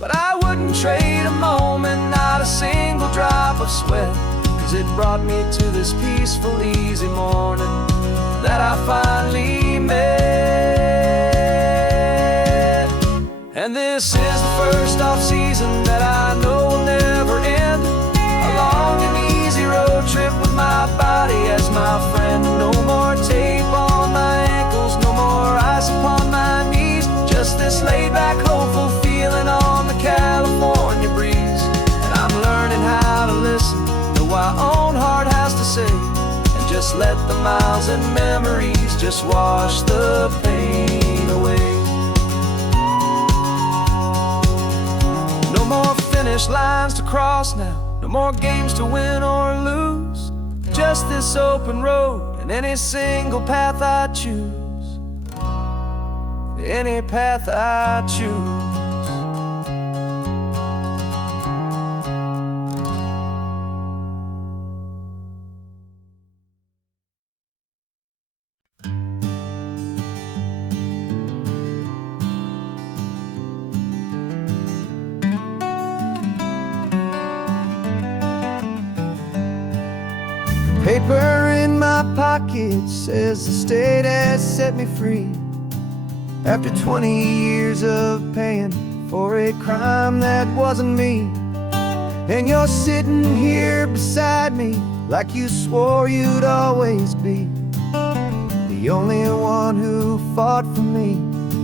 But I wouldn't trade a moment, not a single drop of sweat, 'cause it brought me to this peaceful, easy morning that I finally met. And this is the first off-season that I know will never end. A long and easy road trip with my body as my friend. No more tape on my ankles, no more ice upon my knees. Just this laid-back, hopeful feeling on the California breeze. And I'm learning how to listen to what my own heart has to say, and just let the miles and memories just wash the pain away. No more finish lines to cross now, no more games to win or lose. Just this open road and any single path I choose. Any path I choose. Paper in my pocket says the state has set me free. After 20 years of paying for a crime that wasn't me. And you're sitting here beside me like you swore you'd always be. The only one who fought for me,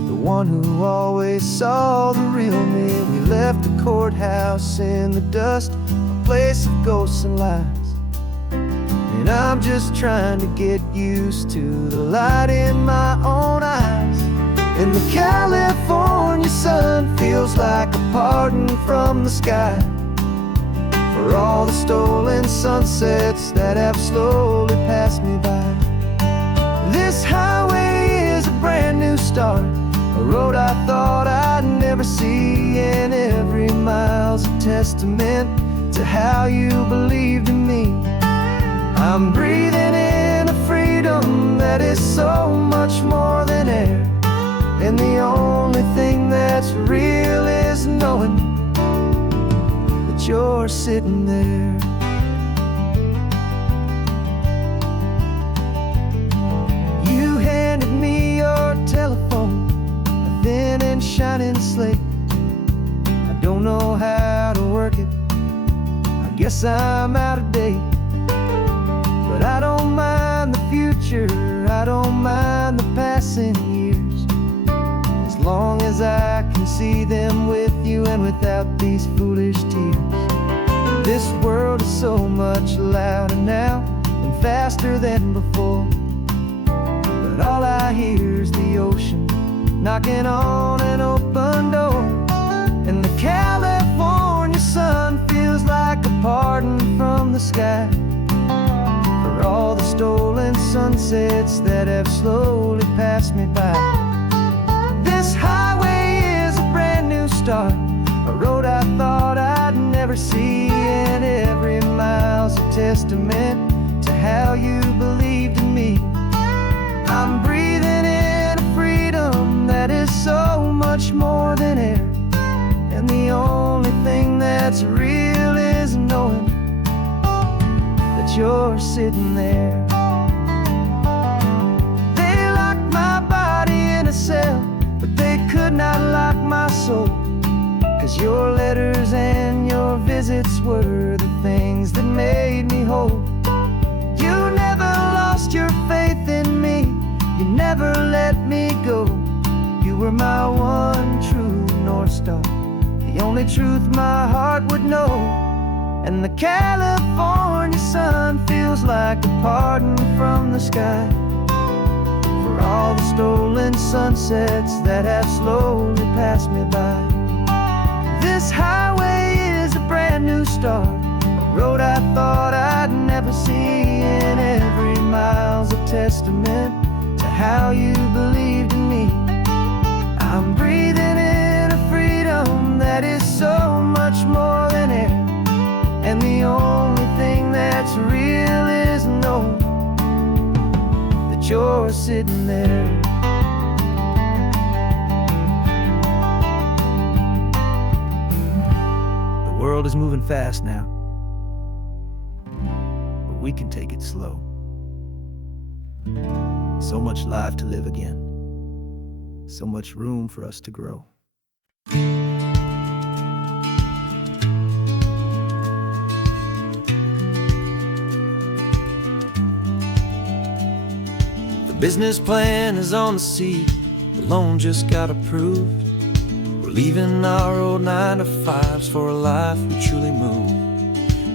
the one who always saw the real me. We left the courthouse in the dust, a place of ghosts and lies. And I'm just trying to get used to the light in my own eyes. And the California sun feels like a pardon from the sky for all the stolen sunsets that have slowly passed me by. This highway is a brand new start, a road I thought I'd never see. And every mile's a testament to how you believed in me. I'm breathing in a freedom that is so much more than air. And the only thing that's real is knowing that you're sitting there. You handed me your telephone, a thin and shining slate. I don't know how to work it, I guess I'm out of date. But I don't mind the future, I don't mind the passing years, as long as I can see them with you and without these foolish tears. This world is so much louder now and faster than before, but all I hear is the ocean knocking on an open door. And the California sun feels like a pardon from the sky for all the stolen sunsets that have slowly passed me by. This highway is a brand new start, a road I thought I'd never see. And every mile's a testament to how you believed in me. I'm breathing in a freedom that is so much more than air. And the only thing that's real is knowing that you're sitting there. in a cell, but they could not lock my soul. 'Cause your letters and your visits were the things that made me whole. You never lost your faith in me, you never let me go. You were my one true North Star, the only truth my heart would know. And the California sun feels like a pardon from the sky for all the stolen sunsets that have slowly passed me by. This highway is a brand new start, a road I thought I'd never see, and every mile's a testament to how you believed in me. I'm breathing in a freedom that is so much more than air, and the only thing that's real is knowing that you're sitting there. The world is moving fast now, but we can take it slow. So much life to live again, so much room for us to grow. The business plan is on the seat, the loan just got approved. We're leaving our old 9-to-5s for a life we truly move.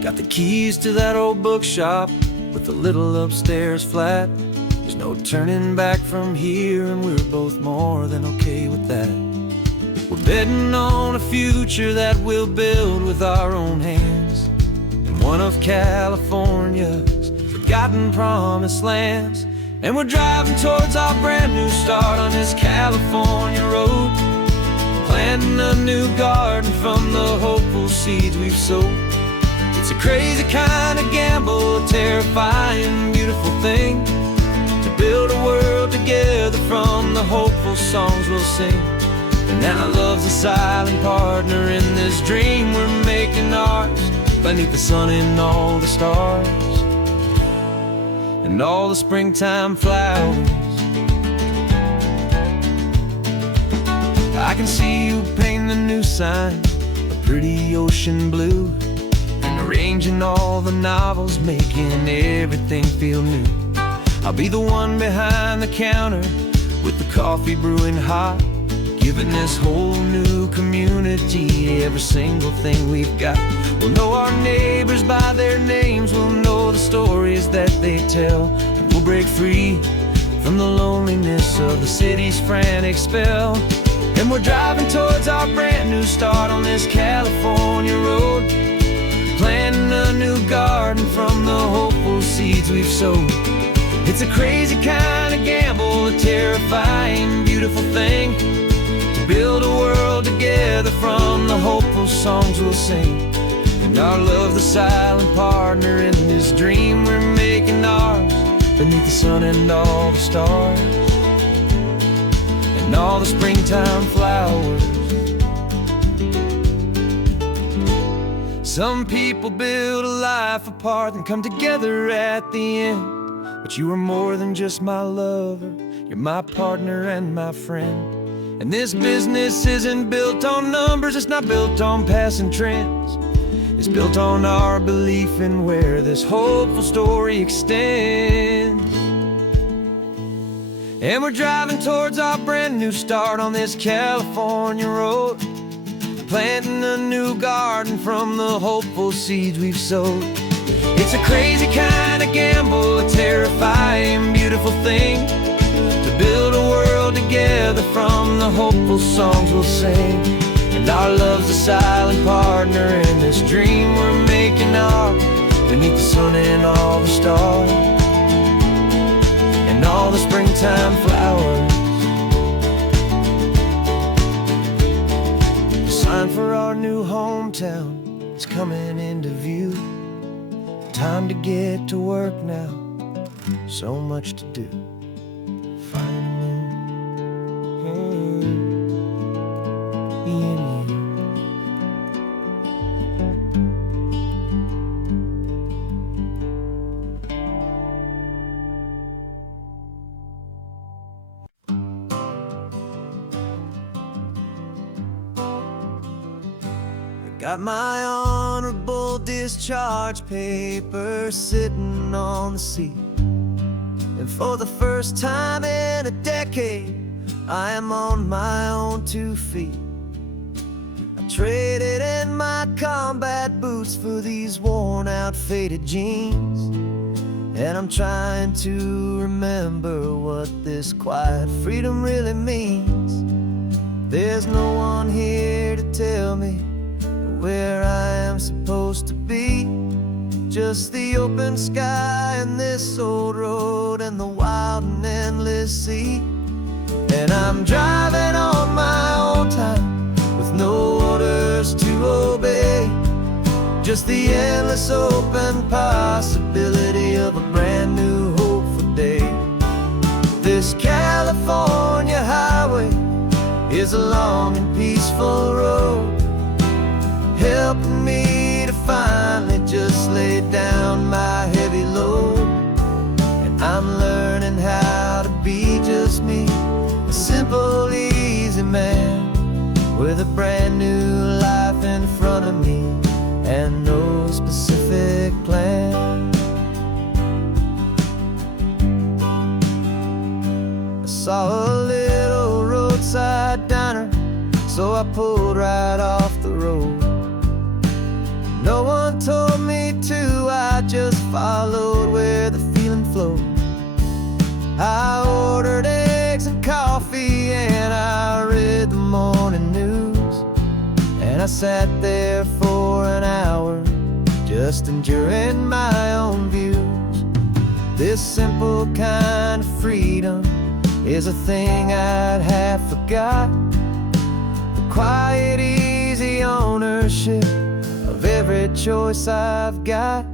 Got the keys to that old bookshop with a little upstairs flat. There's no turning back from here, and we're both more than okay with that. We're betting on a future that we'll build with our own hands, in one of California's forgotten promised lands. And we're driving towards our brand new start on this California road, planting a new garden from the hopeful seeds we've sowed. It's a crazy kind of gamble, a terrifying, beautiful thing, to build a world together from the hopeful songs we'll sing. And now love's a silent partner in this dream we're making ours, beneath the sun and all the stars and all the springtime flowers. I can see you painting the new sign a pretty ocean blue, and arranging all the novels, making everything feel new. I'll be the one behind the counter with the coffee brewing hot, giving this whole new community every single thing we've got. We'll know our neighbors by their names, we'll know the stories that they tell, and we'll break free from the loneliness of the city's frantic spell. And we're driving towards our brand new start on this California road, planting a new garden from the hopeful seeds we've sowed. It's a crazy kind of gamble, a terrifying, beautiful thing, to build a world together from the hopeful songs we'll sing. And our love, the silent partner in this dream we're making ours, beneath the sun and all the stars and all the springtime flowers. Some people build a life apart and come together at the end, but you are more than just my lover, you're my partner and my friend. And this business isn't built on numbers, it's not built on passing trends. It's built on our belief in where this hopeful story extends. And we're driving towards our brand new start on this California road, planting a new garden from the hopeful seeds we've sowed. It's a crazy kind of gamble, a terrifying, beautiful thing, to build a world together from the hopeful songs we'll sing. And our love's a silent partner in this dream we're making ours, beneath the sun and all the stars and all the springtime flowers. The sign for our new hometown is coming into view. Time to get to work now, so much to do. Got my honorable discharge paper sitting on the seat, and for the first time in a decade, I am on my own 2 feet. I traded in my combat boots for these worn out faded jeans, and I'm trying to remember what this quiet freedom really means. There's no one here to tell me where I am supposed to be, just the open sky and this old road and the wild and endless sea. And I'm driving on my own time with no orders to obey, just the endless open possibility of a brand new hopeful day. This California highway is a long and peaceful road, helping me to finally just lay down my heavy load. And I'm learning how to be just me, a simple, easy man with a brand new life in front of me and no specific plan. I saw a little roadside diner, so I pulled right off the road. No one told me to, I just followed where the feeling flowed. I ordered eggs and coffee and I read the morning news, and I sat there for an hour just enduring my own views. This simple kind of freedom is a thing I'd have forgot, the quiet, easy ownership of every choice I've got.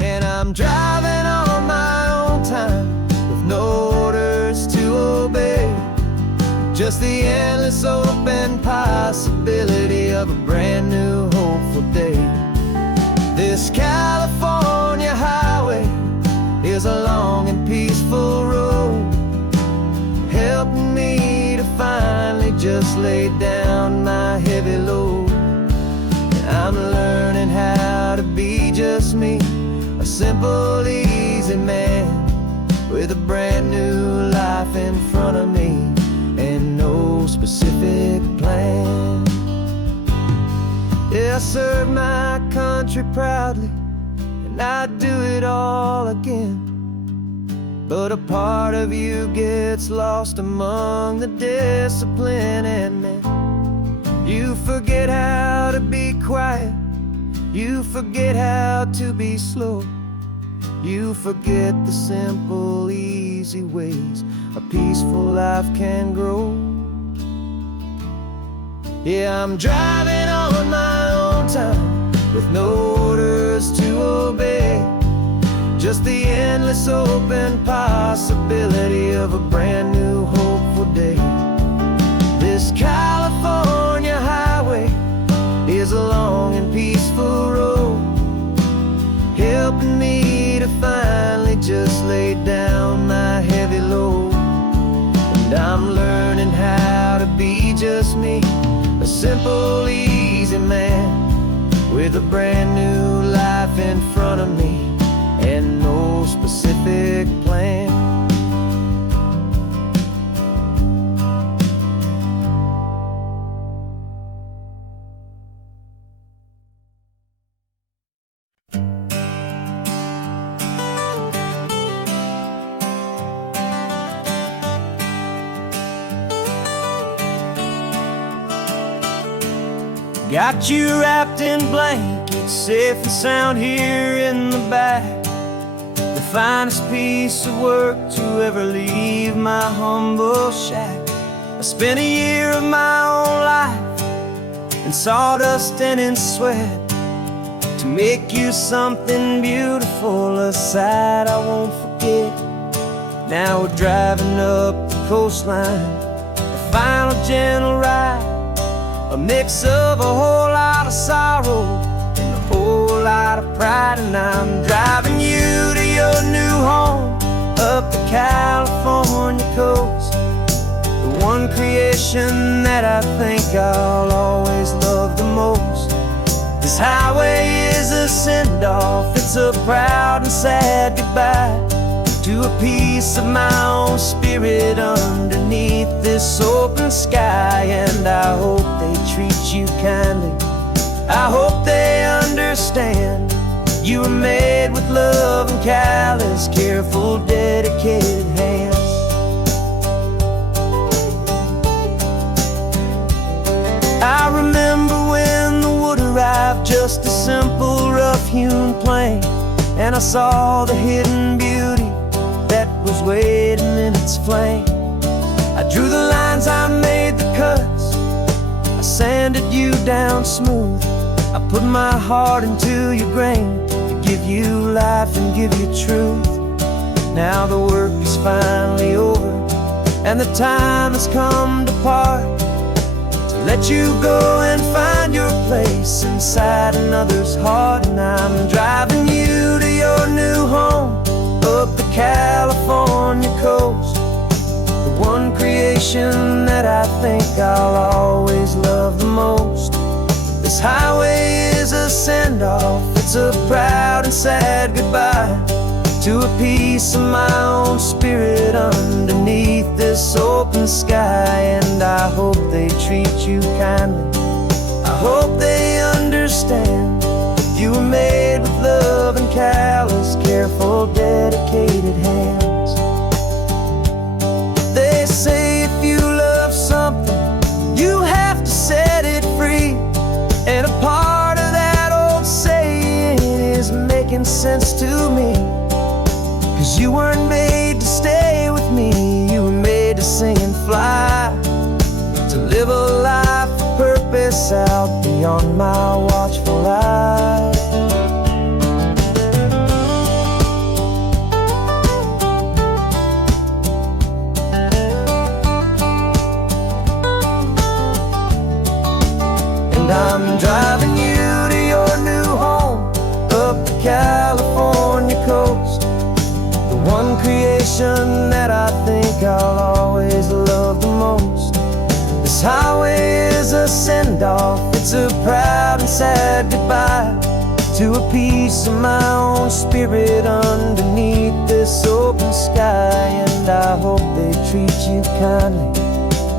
And I'm driving on my own time with no orders to obey, just the endless open possibility of a brand new hopeful day. This California highway is a long and peaceful road, helping me to finally just lay down my heavy load. I'm learning how to be just me, a simple, easy man with a brand new life in front of me and no specific plan. Yeah, I served my country proudly and I'd do it all again, but a part of you gets lost among the discipline and men. You forget how to be quiet, you forget how to be slow, you forget the simple, easy ways a peaceful life can grow. Yeah, I'm driving on my own time with no orders to obey, just the endless open possibility of a brand new hopeful day. This California highway is a long and peaceful road, helping me to finally just lay down my heavy load. And I'm learning how to be just me, a simple, easy man with a brand new life in front of me and no specific plan. Got you wrapped in blankets, safe and sound here in the back. The finest piece of work to ever leave my humble shack. I spent a year of my own life in sawdust and in sweat to make you something beautiful, a sight I won't forget. Now we're driving up the coastline, a final gentle ride, a mix of a whole lot of sorrow and a whole lot of pride. And I'm driving you to your new home up the California coast, the one creation that I think I'll always love the most. highway is a send-off, it's a proud and sad goodbye to a piece of my own spirit underneath this open sky. And I hope they treat you kindly, I hope they understand you were made with love and callous, careful, dedicated hands. I remember when the wood arrived, just a simple rough-hewn plank, and I saw the hidden beauty that was waiting in its flame. I drew the lines, I made the cuts, I sanded you down smooth. I put my heart into your grain to give you life and give you truth. Now the work is finally over, and the time has come to part, to let you go and find your place inside another's heart. And I'm driving you to your new home up the California coast, the one creation that I think I'll always love the most. This highway is a send-off, it's a proud and sad goodbye to a piece of my own spirit underneath this open sky. And I hope they treat you kindly, I hope they understand you were made with love and callous, careful, dedicated hands. They say if you love something, you have to set it free. And a part of that old saying is making sense to me, 'cause you weren't made to stay with me, you were made to sing and fly, to live a life of purpose out beyond my watchful eye. And I'm driving you to your new home up the California coast, the one creation that I think I'll always love the most. This highway is a send-off, it's a proud and sad goodbye to a piece of my own spirit underneath this open sky. And I hope they treat you kindly,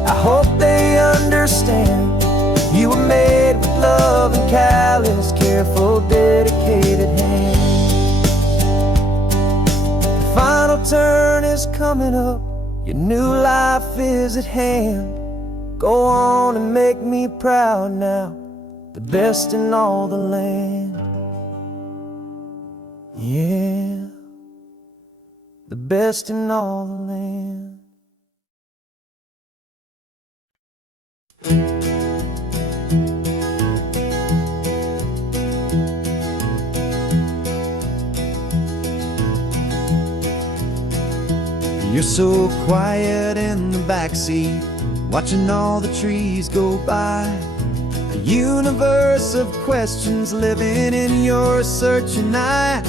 I hope they understand you were made with love and callous, careful, dedicated hands. The final turn is coming up, your new life is at hand. Go on and make me proud now, the best in all the land. Yeah, the best in all the land. You're so quiet in the backseat, watching all the trees go by. A universe of questions living in your searching eye.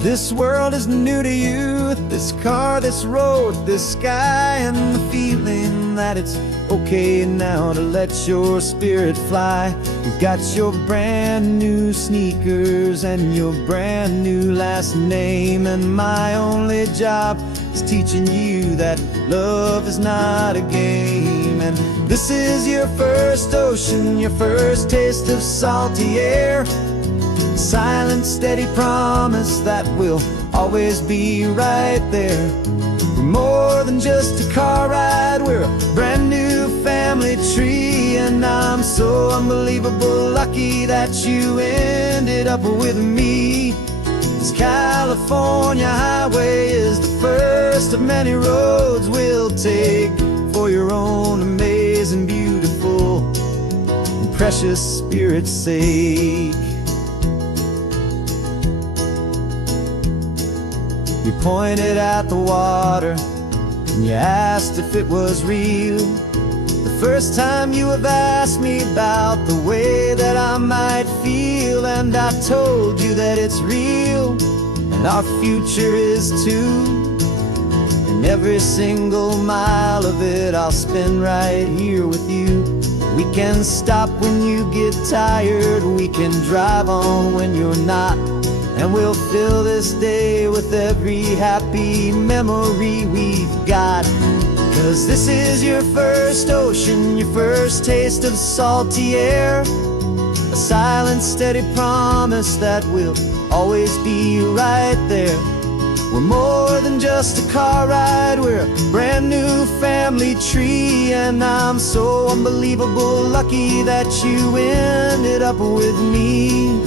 This world is new to you, this car, this road, this sky, and the feeling that it's okay now to let your spirit fly. You've got your brand new sneakers and your brand new last name, and my only job is teaching you that love is not a game. And this is your first ocean, your first taste of salty air, silent, steady promise that we'll always be right there. We're more than just a car ride, we're a brand new family tree. And I'm so unbelievable lucky that you ended up with me. This California highway is the first of many roads we'll take for your own amazing, beautiful, and precious spirit's sake. You pointed at the water and you asked if it was real. The first time you have asked me about the way that I might feel, and I told you that it's real and our future is too. And every single mile of it I'll spend right here with you. We can stop when you get tired, we can drive on when you're not. And we'll fill this day with every happy memory we've got. 'Cause this is your first ocean, your first taste of salty air. A silent, steady promise that we'll always be right there. We're more than just a car ride, we're a brand new family tree. And I'm so unbelievable lucky that you ended up with me.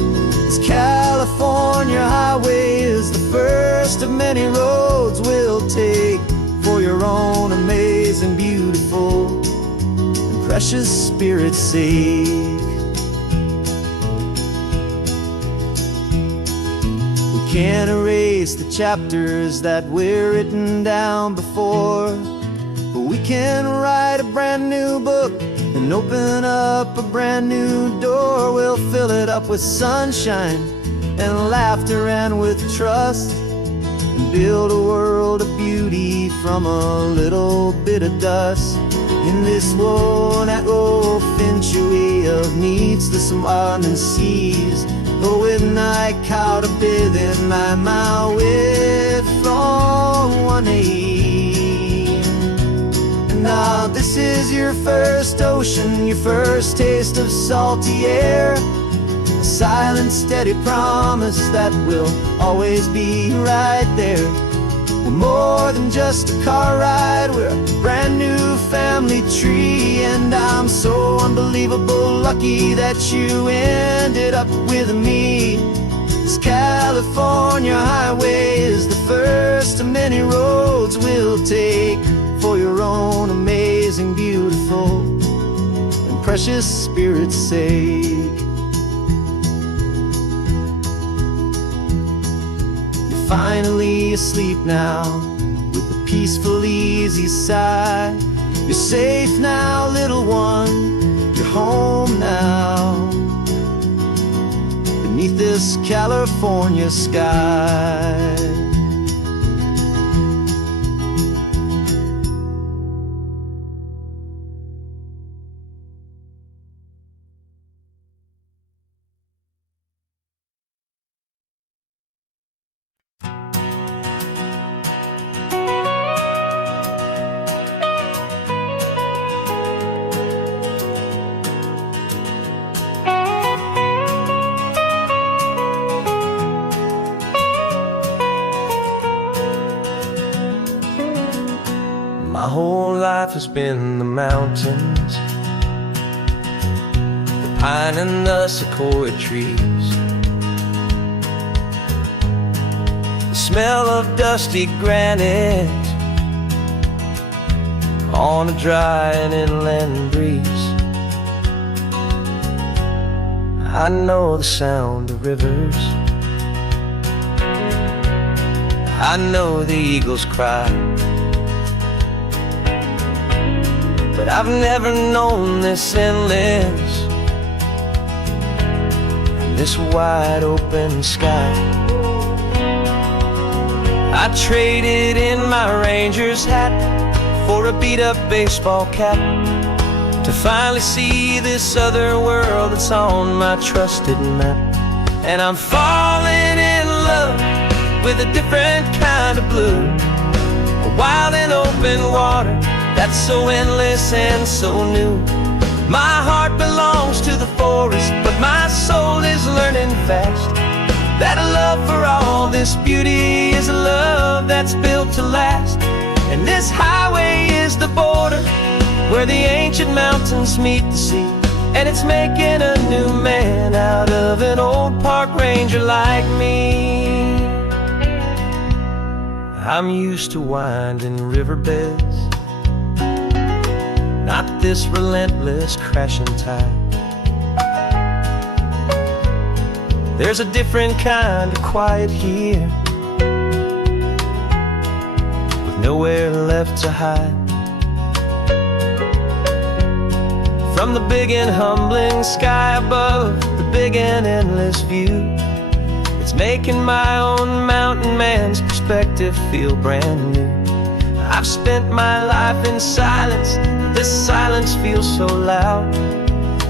This California highway is the first of many roads we'll take for your own amazing, beautiful, and precious spirit's sake. Can't erase the chapters that we're written down before, but we can write a brand new book and open up a brand new door. We'll fill it up with sunshine and laughter and with trust, and build a world of beauty from a little bit of dust. In this world that finchuí of needs the summerland seas. But when I caught a bit in my way from one aim. And now this is your first ocean, your first taste of salty air. A silent, steady promise that we'll always be right there. We're more than just a car ride, we're a brand new family tree. And I'm so unbelievable lucky that you ended up with me. This California highway is the first of many roads we'll take for your own amazing, beautiful, and precious spirit's sake. You're finally asleep now with a peaceful, easy sigh. You're safe now, little one, you're home now, beneath this California sky. My whole life has been the mountains, the pine and the sequoia trees, the smell of dusty granite on a dry and inland breeze. I know the sound of rivers, I know the eagles cry, but I've never known this endless, this wide open sky. I traded in my Ranger's hat for a beat-up baseball cap, to finally see this other world that's on my trusted map. And I'm falling in love with a different kind of blue, a wild and open water that's so endless and so new. My heart belongs to the forest, but my soul is learning fast that a love for all this beauty is a love that's built to last. And this highway is the border where the ancient mountains meet the sea, and it's making a new man out of an old park ranger like me. I'm used to winding riverbeds, not this relentless crashing tide. There's a different kind of quiet here, with nowhere left to hide. From the big and humbling sky above, the big and endless view, it's making my own mountain man's perspective feel brand new. I've spent my life in silence, this silence feels so loud,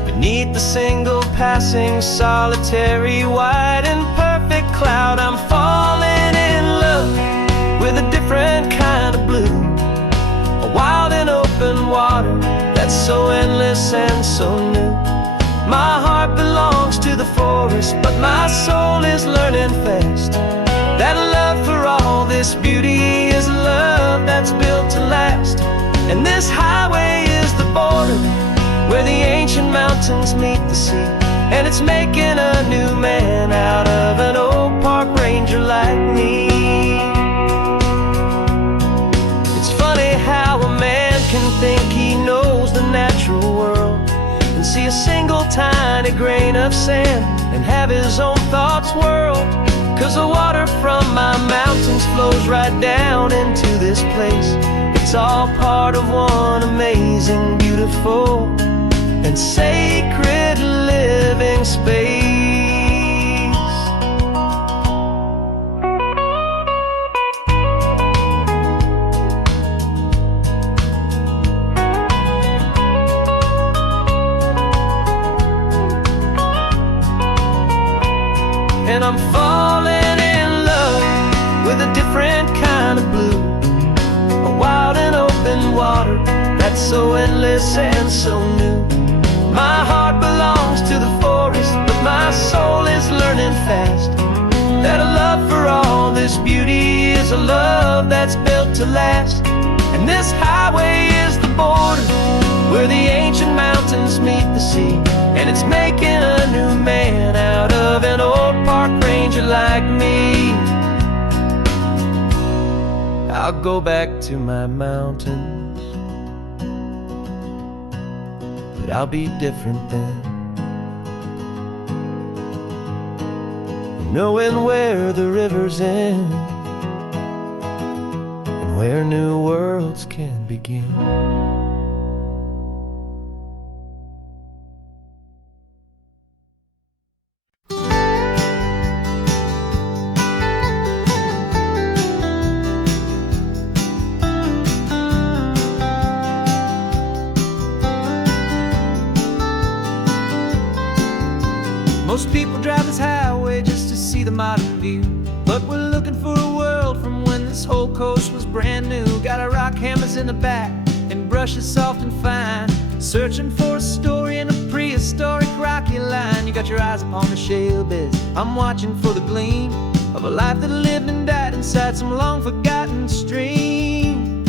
but Beneath the single passing solitary white and perfect cloud, I'm falling in love with a different kind of blue, a wild and open water that's so endless and so new. My heart belongs to the forest, but my soul is learning fast that love for all this beauty is a love that's built to last. And this highway is the border where the ancient mountains meet the sea, and it's making a new man out of an old park ranger like me. It's funny how a man can think he knows the natural world and see a single tiny grain of sand and have his own thoughts whirled. 'Cause the water from my mountains flows right down into this place. It's all part of one amazing, beautiful, and sacred living space. And I'm falling in love with a different kind of blue, a wild and open water that's so endless and so new. My heart belongs to the forest, but my soul is learning fast that a love for all this beauty is a love that's built to last. And this highway is the border where the ancient mountains meet the sea, and it's making a new man out of an old park ranger like me. I'll go back to my mountains, but I'll be different then, knowing where the rivers end and where new worlds can begin. Most people drive this highway just to see the modern view, but we're looking for a world from when this whole coast was brand new. Got our rock hammers in the back and brushes soft and fine, searching for a story in a prehistoric rocky line. You got your eyes upon the shale beds, I'm watching for the gleam of a life that lived and died inside some long forgotten stream.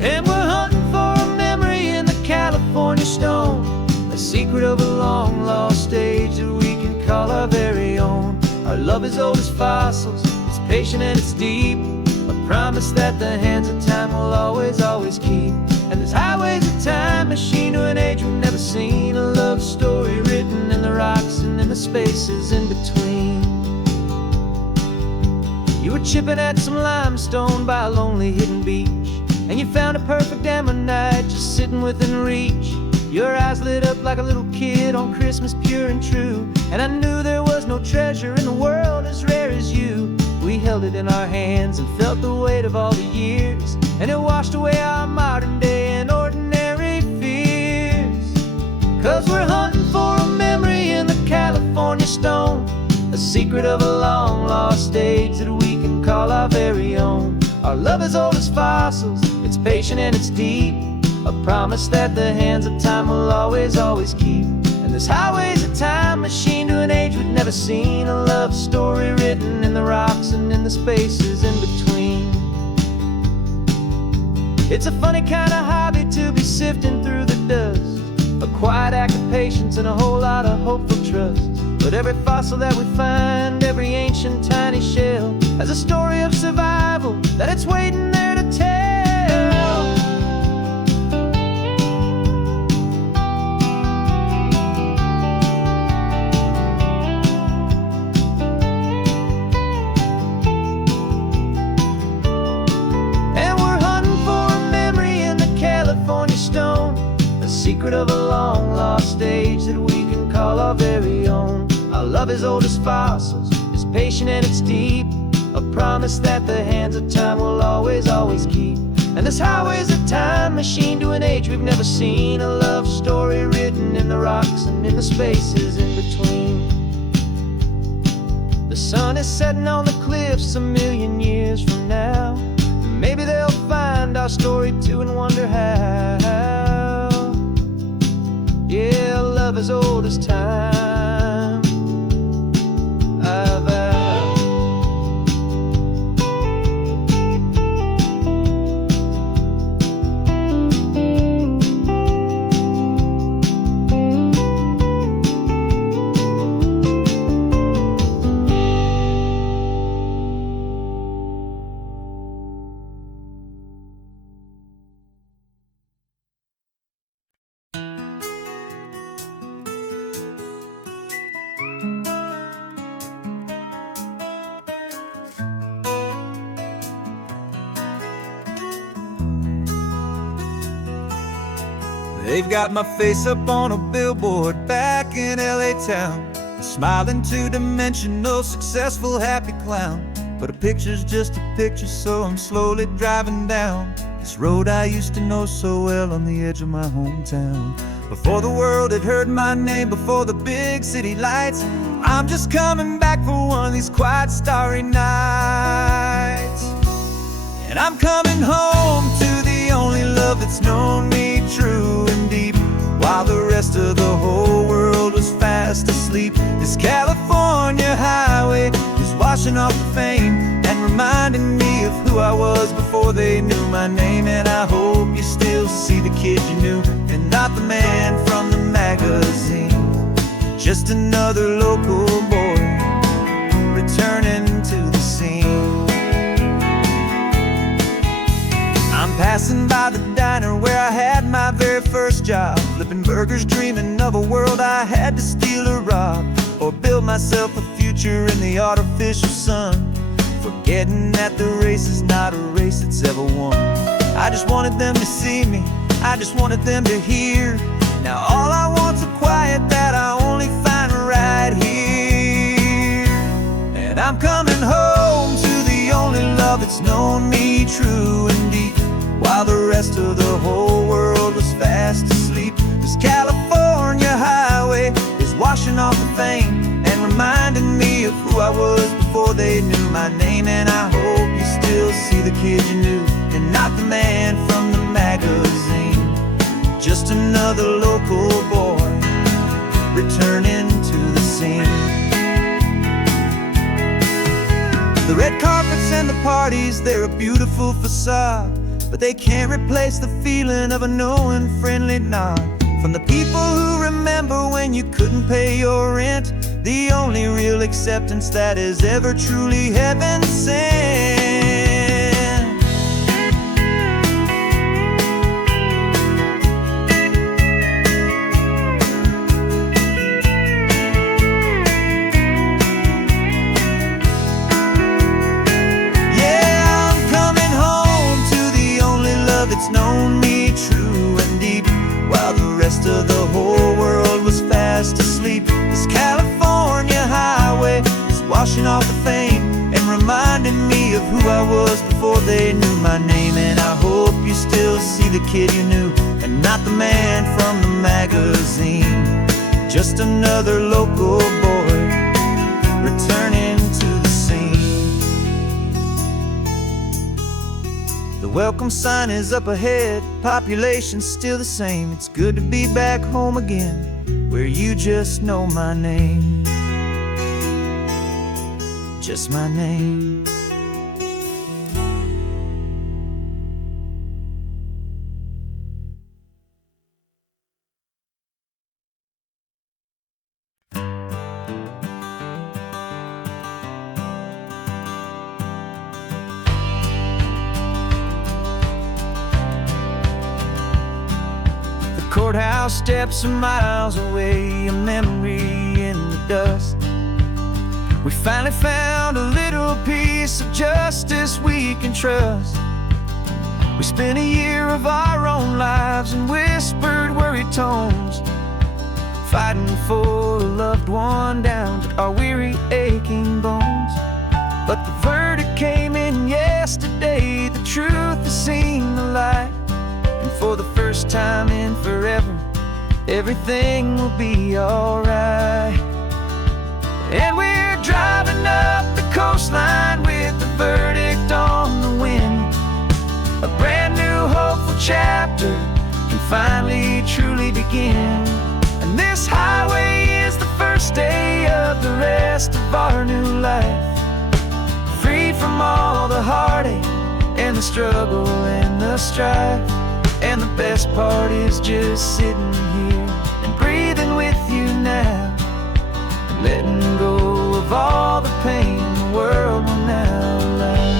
And we're hunting for a memory in the California stone, a secret of a long lost age that we can call our very own. Our love is old as fossils, it's patient and it's deep, a promise that the hands of time will always, always keep. And this highway's a time machine to an age we've never seen, a love story written in the rocks and in the spaces in between. You were chipping at some limestone by a lonely hidden beach, and you found a perfect ammonite just sitting within reach. Your eyes lit up like a little kid on Christmas, pure and true, and I knew there was no treasure in the world as rare as you. We held it in our hands and felt the weight of all the years, and it washed away our modern day and ordinary fears. 'Cause we're hunting for a memory in the California stone, a secret of a long lost age that we can call our very own. Our love is old as fossils, it's patient and it's deep, a promise that the hands of time will always, always keep. And this highway's a time machine to an age we've never seen, a love story written in the rocks and in the spaces in between. It's a funny kind of hobby to be sifting through the dust, a quiet act of patience and a whole lot of hopeful trust. But every fossil that we find, every ancient tiny shell, has a story of survival that it's waiting there to tell. Secret of a long lost age that we can call our very own. Our love is old as fossils, it's patient and it's deep, a promise that the hands of time will always, always keep. And this highway's a time machine to an age we've never seen, a love story written in the rock rocks and in the spaces in between. The sun is setting on the cliffs a million years from now. Maybe they'll find our story too and wonder how. Yeah, love as old as time, I vow. They've got my face up on a billboard back in LA town, a smiling two-dimensional, successful, happy clown. But a picture's just a picture, so I'm slowly driving down this road I used to know so well on the edge of my hometown. Before the world had heard my name, before the big city lights, I'm just coming back for one of these quiet, starry nights. And I'm coming home to the only love that's known me true and deep, while the rest of the whole world was fast asleep. This California highway is washing off the fame and reminding me of who I was before they knew my name. And I hope you still see the kid you knew and not the man from the magazine. Just another local boy returning to the scene. I'm passing by the diner where I had my very first job, flipping burgers, dreaming of a world I had to steal or rob, or build myself a future in the artificial sun, forgetting that the race is not a race that's ever won. I just wanted them to see me, I just wanted them to hear. Now all I want's a quiet that I only find right here. And I'm coming home to the only love that's known me true and deep, while the rest of the whole world was fast asleep. This California highway is washing off the fame and reminding me of who I was before they knew my name. And I hope you still see the kid you knew and not the man from the magazine. Just another local boy returning to the scene. The red carpets and the parties, they're a beautiful facade, but they can't replace the feeling of a knowing, friendly nod from the people who remember when you couldn't pay your rent, the only real acceptance that is ever truly heaven sent. It's known me true and deep, while the rest of the whole world was fast asleep. This California highway is washing off the fame and reminding me of who I was before they knew my name. And I hope you still see the kid you knew and not the man from the magazine. Just another local boy returning to the scene. The welcome sign is up ahead, population's still the same. It's good to be back home again, where you just know my name. Just my name. Courthouse steps are miles away, a memory in the dust. We finally found a little piece of justice we can trust. We spent a year of our own lives in whispered, worried tones, fighting for a loved one down to our weary, aching bones. But the verdict came in yesterday, the truth has seen the light. And for the first time in forever, everything will be alright. And we're driving up the coastline with the verdict on the wind. A brand new hopeful chapter can finally truly begin. And this highway is the first day of the rest of our new life, free from all the heartache and the struggle and the strife. And the best part is just sitting here and breathing with you now, and letting go of all the pain the world will now allow.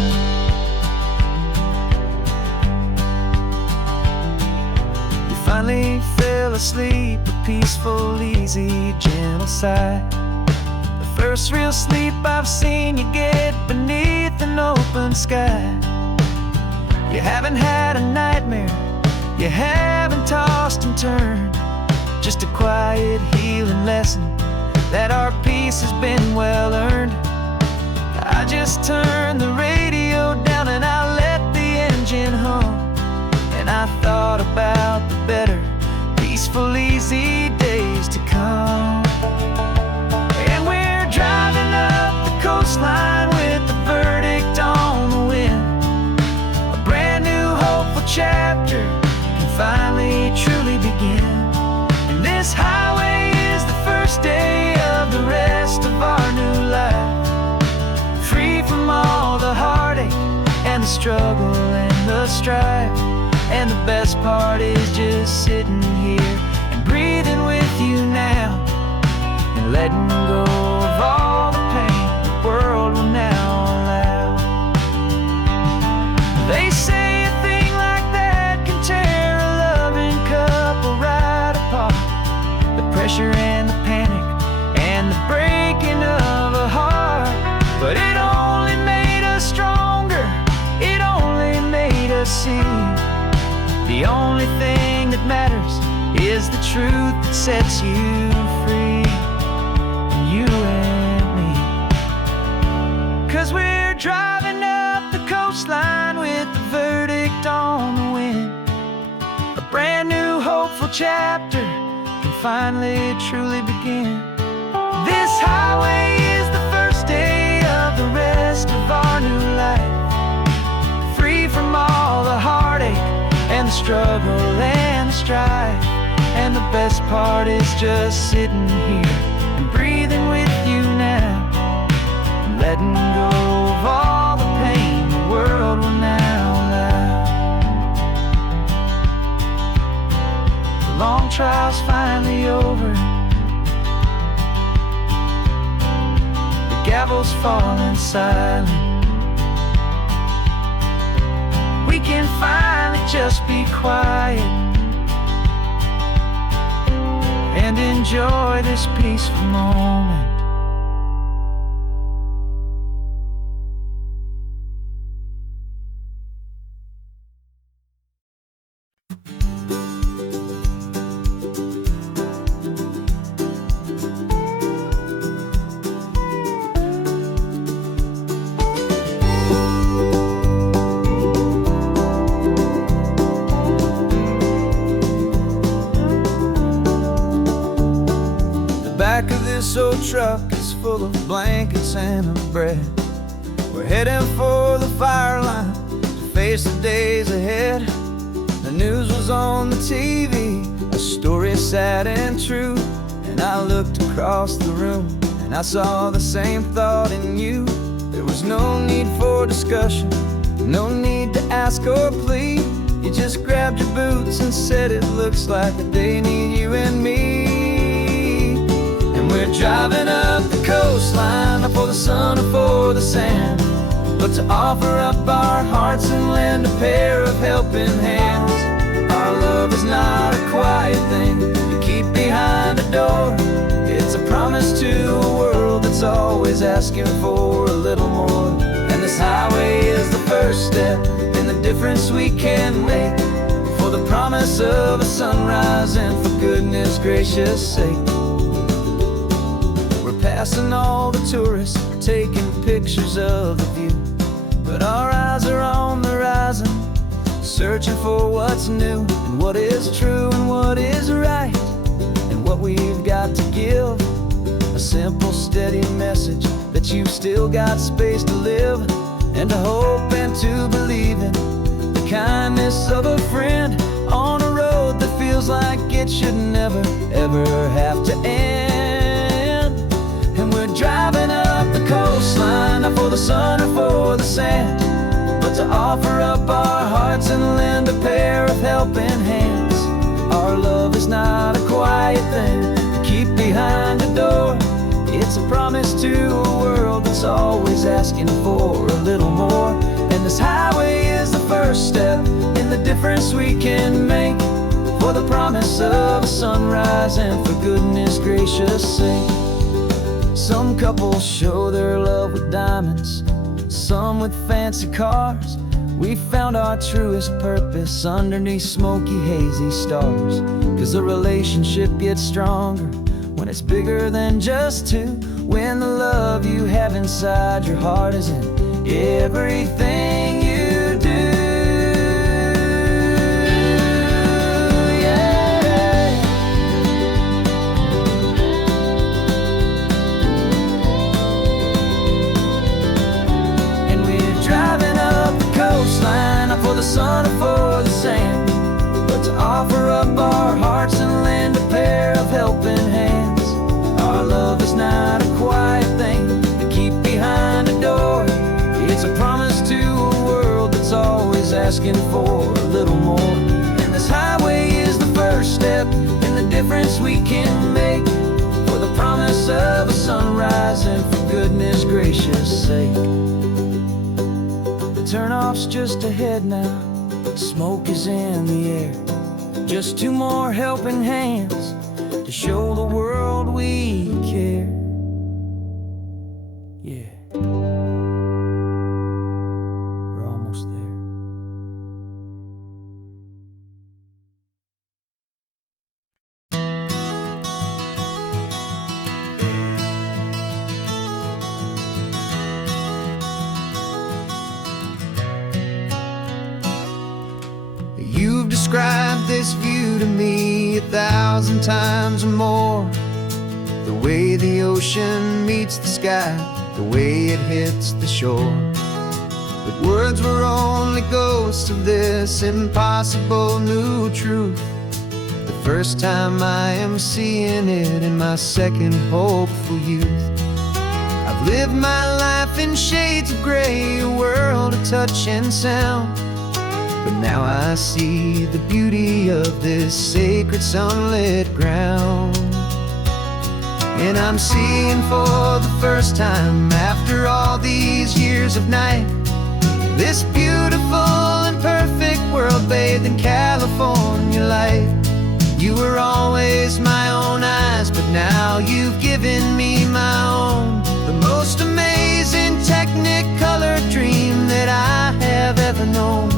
You finally fell asleep, a peaceful, easy, gentle sigh. The first real sleep I've seen you get beneath an open sky. You haven't had a nightmare, you haven't tossed and turned, just a quiet healing lesson that our peace has been well earned. I just turned the radio down and I let the engine hum, and I thought about the better, peaceful, easy days to come. And we're driving up the coastline with the verdict on the wind. A brand new hopeful chapter can finally truly begin. And this highway is the first day of the rest of our new life, free from all the heartache and the struggle and the strife. And the best part is just sitting here and breathing with you now, and letting go of all the pain the world will now allow. They say a thing like that can tear a loving couple right apart. The pressure and the panic and the breaking of a heart. But it only made us stronger, it only made us see the only thing that matters is the truth that sets you free, you and me. 'Cause we're driving up the coastline with the verdict on the wind. A brand new hopeful chapter can finally truly begin. This highway is the first day of the rest of our new life, free from all the heartache and the struggle and the strife. And the best part is just sitting here and breathing with you now, and letting go of all the pain the world will now allow. The long trial's finally over, the gavel's falling silent. We can finally just be quiet and enjoy this peaceful moment. Back of this old truck is full of blankets and of bread. We're heading for the fire line to face the days ahead. The news was on the TV, a story sad and true. And I looked across the room and I saw the same thought in you. There was no need for discussion, no need to ask or plead. You just grabbed your boots and said it looks like the day need you and me. We're driving up the coastline, not for the sun or for the sand, but to offer up our hearts and lend a pair of helping hands. Our love is not a quiet thing you keep behind a door. It's a promise to a world that's always asking for a little more. And this highway is the first step in the difference we can make, for the promise of a sunrise and for goodness gracious sake. Passing all the tourists, taking pictures of the view, but our eyes are on the horizon, searching for what's new and what is true and what is right. what we've got to give. A simple, steady message that you've still got space to live, and to hope and to believe in the kindness of a friend on a road that feels like it should never, ever have to end. And we're driving up the coastline, not for the sun or for the sand, but to offer up our hearts and lend a pair of helping hands. Our love is not a quiet thing to keep behind a door. It's a promise to a world that's always asking for a little more. And this highway is the first step in the difference we can make, for the promise of a sunrise and for goodness gracious sake. Some couples show their love with diamonds, some with fancy cars. We found our truest purpose underneath smoky, hazy stars. 'Cause a relationship gets stronger when it's bigger than just two, when the love you have inside your heart is in everything you do. Yeah. And we're driving up the coastline, not for the sun or for the sand, but to offer up our hearts and lend a pair of helping hands. Our love is not a quiet thing to keep behind a door. It's a promise to a world that's always asking for a little more. And this highway is the first step in the difference we can make, for the promise of a sunrise and for goodness gracious sake. The turnoff's just ahead now, smoke is in the air. Just two more helping hands to show the world we care. Yeah, we're almost there. You've described this view to me 1,000 times or more. The way the ocean meets the sky, the way it hits the shore. But words were only ghosts of this impossible new truth. The first time I am seeing it in my second hopeful youth. I've lived my life in shades of gray, a world of touch and sound. But now I see the beauty of this sacred sunlit ground. And I'm seeing for the first time after all these years of night, this beautiful and perfect world bathed in California light. You were always my own eyes, but now you've given me my own. The most amazing Technicolor dream that I have ever known.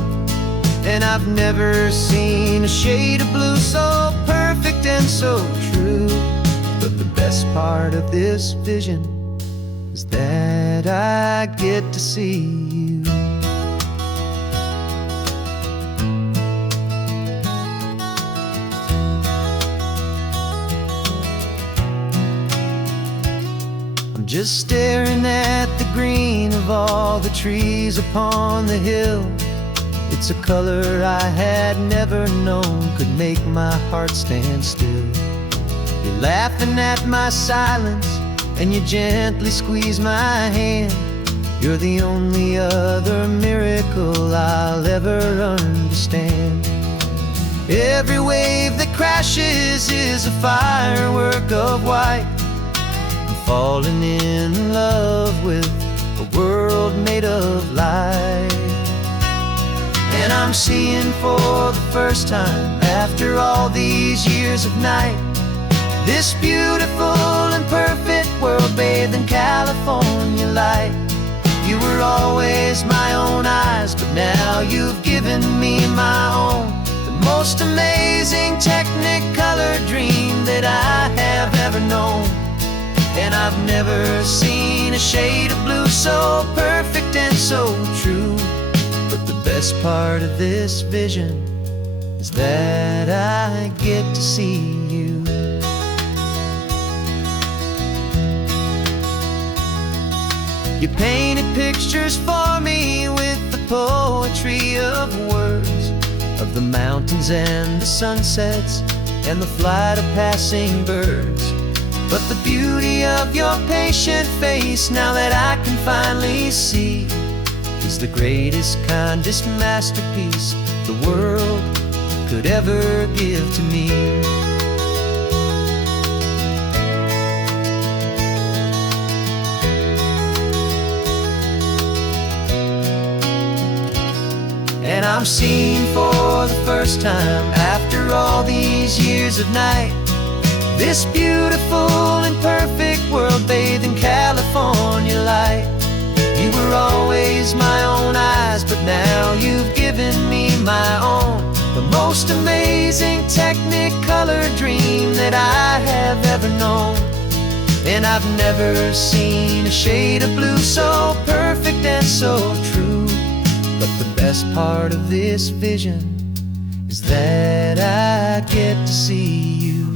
And I've never seen a shade of blue so perfect and so true. But the best part of this vision is that I get to see you. I'm just staring at the green of all the trees upon the hill. It's a color I had never known could make my heart stand still. You're laughing at my silence and you gently squeeze my hand. You're the only other miracle I'll ever understand. Every wave that crashes is a firework of white. I'm falling in love with a world made of light. And I'm seeing for the first time after all these years of night, this beautiful and perfect world bathed in California light. You were always my own eyes, but now you've given me my own. The most amazing Technicolor dream that I have ever known. And I've never seen a shade of blue so perfect and so true. But the best part of this vision is that I get to see you. You painted pictures for me with the poetry of words, of the mountains and the sunsets and the flight of passing birds. But the beauty of your patient face, now that I can finally see, is the greatest, kindest masterpiece the world could ever give to me. And I'm seeing for the first time, after all these years of night, this beautiful and perfect world bathed in California light. You were always my own eyes, but now you've given me my own, the most amazing technicolor dream that I have ever known. And I've never seen a shade of blue so perfect and so true. But the best part of this vision is that I get to see you.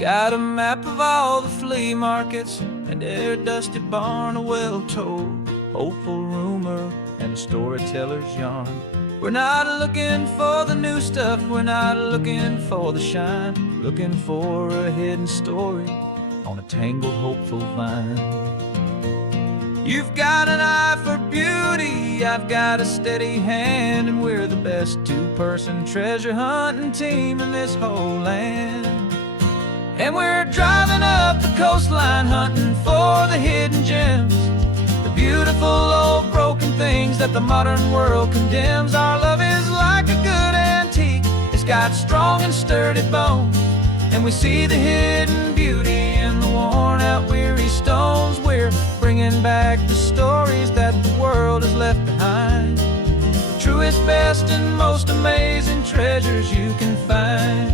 Got a map of all the flea markets and their dusty barn, a well-told, hopeful rumor, and a storyteller's yarn. We're not looking for the new stuff, we're not looking for the shine, looking for a hidden story on a tangled, hopeful vine. You've got an eye for beauty, I've got a steady hand, and we're the best two-person treasure hunting team in this whole land. And we're driving up the coastline hunting for the hidden gems, the beautiful old broken things that the modern world condemns. Our love is like a good antique, it's got strong and sturdy bones, and we see the hidden beauty in the worn out weary stones. We're bringing back the stories that the world has left behind, the truest, best, and most amazing treasures you can find.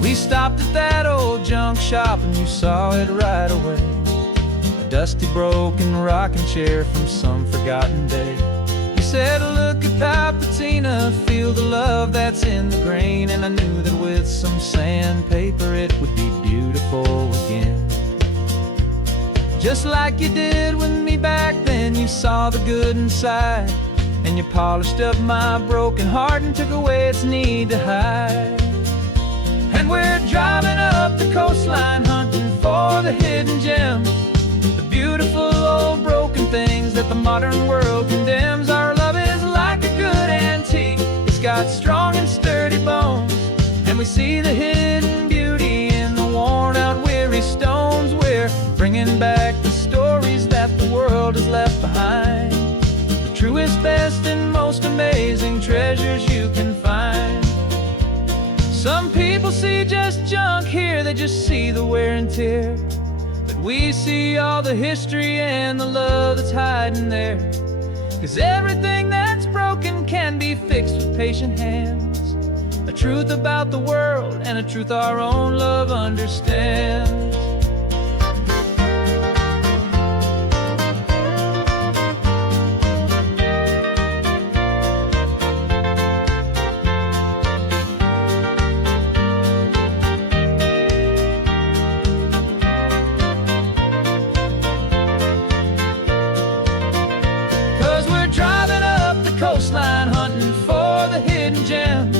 We stopped at that old junk shop and you saw it right away, a dusty, broken rocking chair from some forgotten day. You said, look at Papatina, feel the love that's in the grain, and I knew that with some sandpaper it would be beautiful again. Just like you did with me back then, you saw the good inside, and you polished up my broken heart and took away its need to hide. And we're driving up the coastline hunting for the hidden gems, the beautiful old broken things that the modern world condemns. Our love is like a good antique, it's got strong and sturdy bones, and we see the hidden beauty in the worn out weary stones. We're bringing back the stories that the world has left behind, the truest, best, and most amazing treasures you can find. Some people see just junk here, they just see the wear and tear, but we see all the history and the love that's hiding there. 'Cause everything that's broken can be fixed with patient hands, a truth about the world and a truth our own love understands. 'Cause we're driving up the coastline hunting for the hidden gems,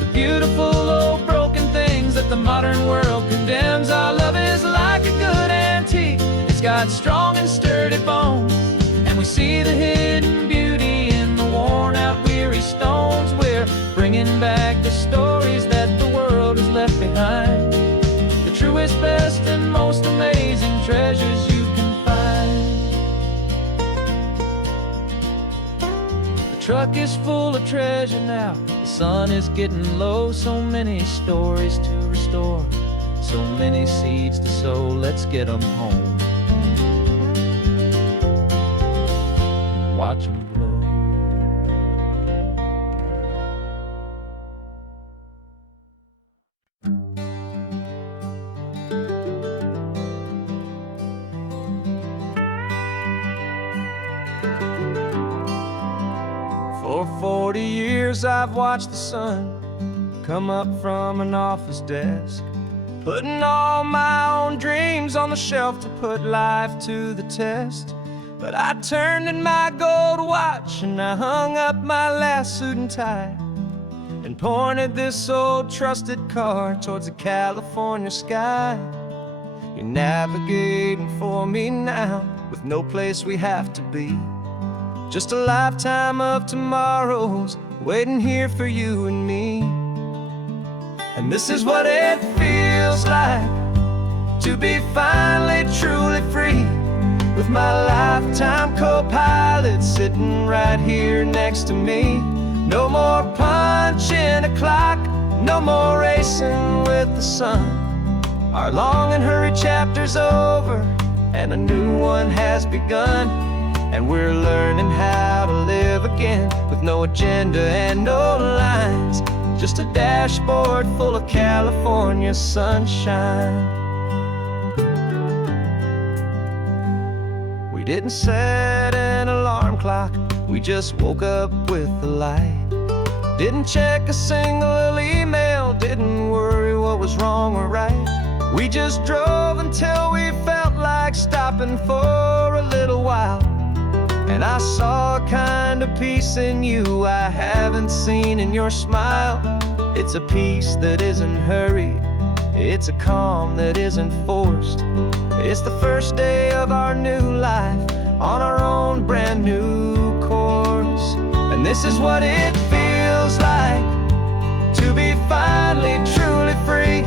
the beautiful old broken things that the modern world condemns. Our love is like a good antique, it's got strong and sturdy bones, and we see the hidden beauty in the worn out weary stones. We're bringing back the stories that the world has left behind, the truest, best, and most amazing treasures you can find. The truck is full of treasure now, the sun is getting low. So many stories to restore, so many seeds to sow. Let's get them home, watch them blow. 40 years I've watched the sun come up from an office desk, putting all my own dreams on the shelf to put life to the test. But I turned in my gold watch and I hung up my last suit and tie, and pointed this old trusted car towards the California sky. You're navigating for me now, with no place we have to be. Just a lifetime of tomorrows waiting here for you and me. And this is what it feels like to be finally truly free, with my lifetime co-pilot sitting right here next to me. No more punching a clock, no more racing with the sun. Our long and hurried chapter's over, and a new one has begun. And we're learning how to live again, with no agenda and no lines, just a dashboard full of California sunshine. We didn't set an alarm clock, we just woke up with the light. Didn't check a single email, didn't worry what was wrong or right. We just drove until we felt like stopping for a little while. And I saw a kind of peace in you I haven't seen in your smile. It's a peace that isn't hurried, it's a calm that isn't forced. It's the first day of our new life on our own brand new course. And this is what it feels like to be finally truly free,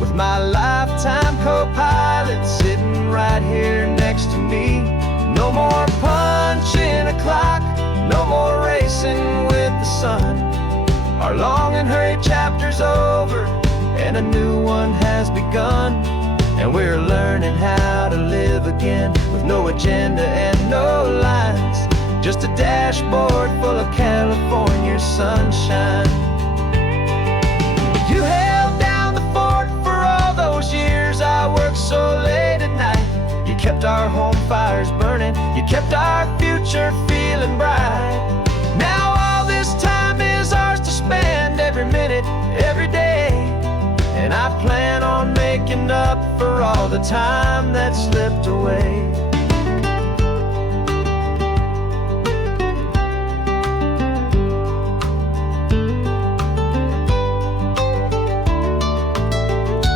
with my lifetime co-pilot sitting right here next to me. No more punching a clock, no more racing with the sun. Our long and hurried chapter's over, and a new one has begun. And we're learning how to live again, with no agenda and no lines, just a dashboard full of California sunshine. You held down the fort for all those years I worked so late at night. You kept our home fires burning, you kept our future feeling bright. Now all this time is ours to spend, every minute, every day. And I plan on making up for all the time that slipped away.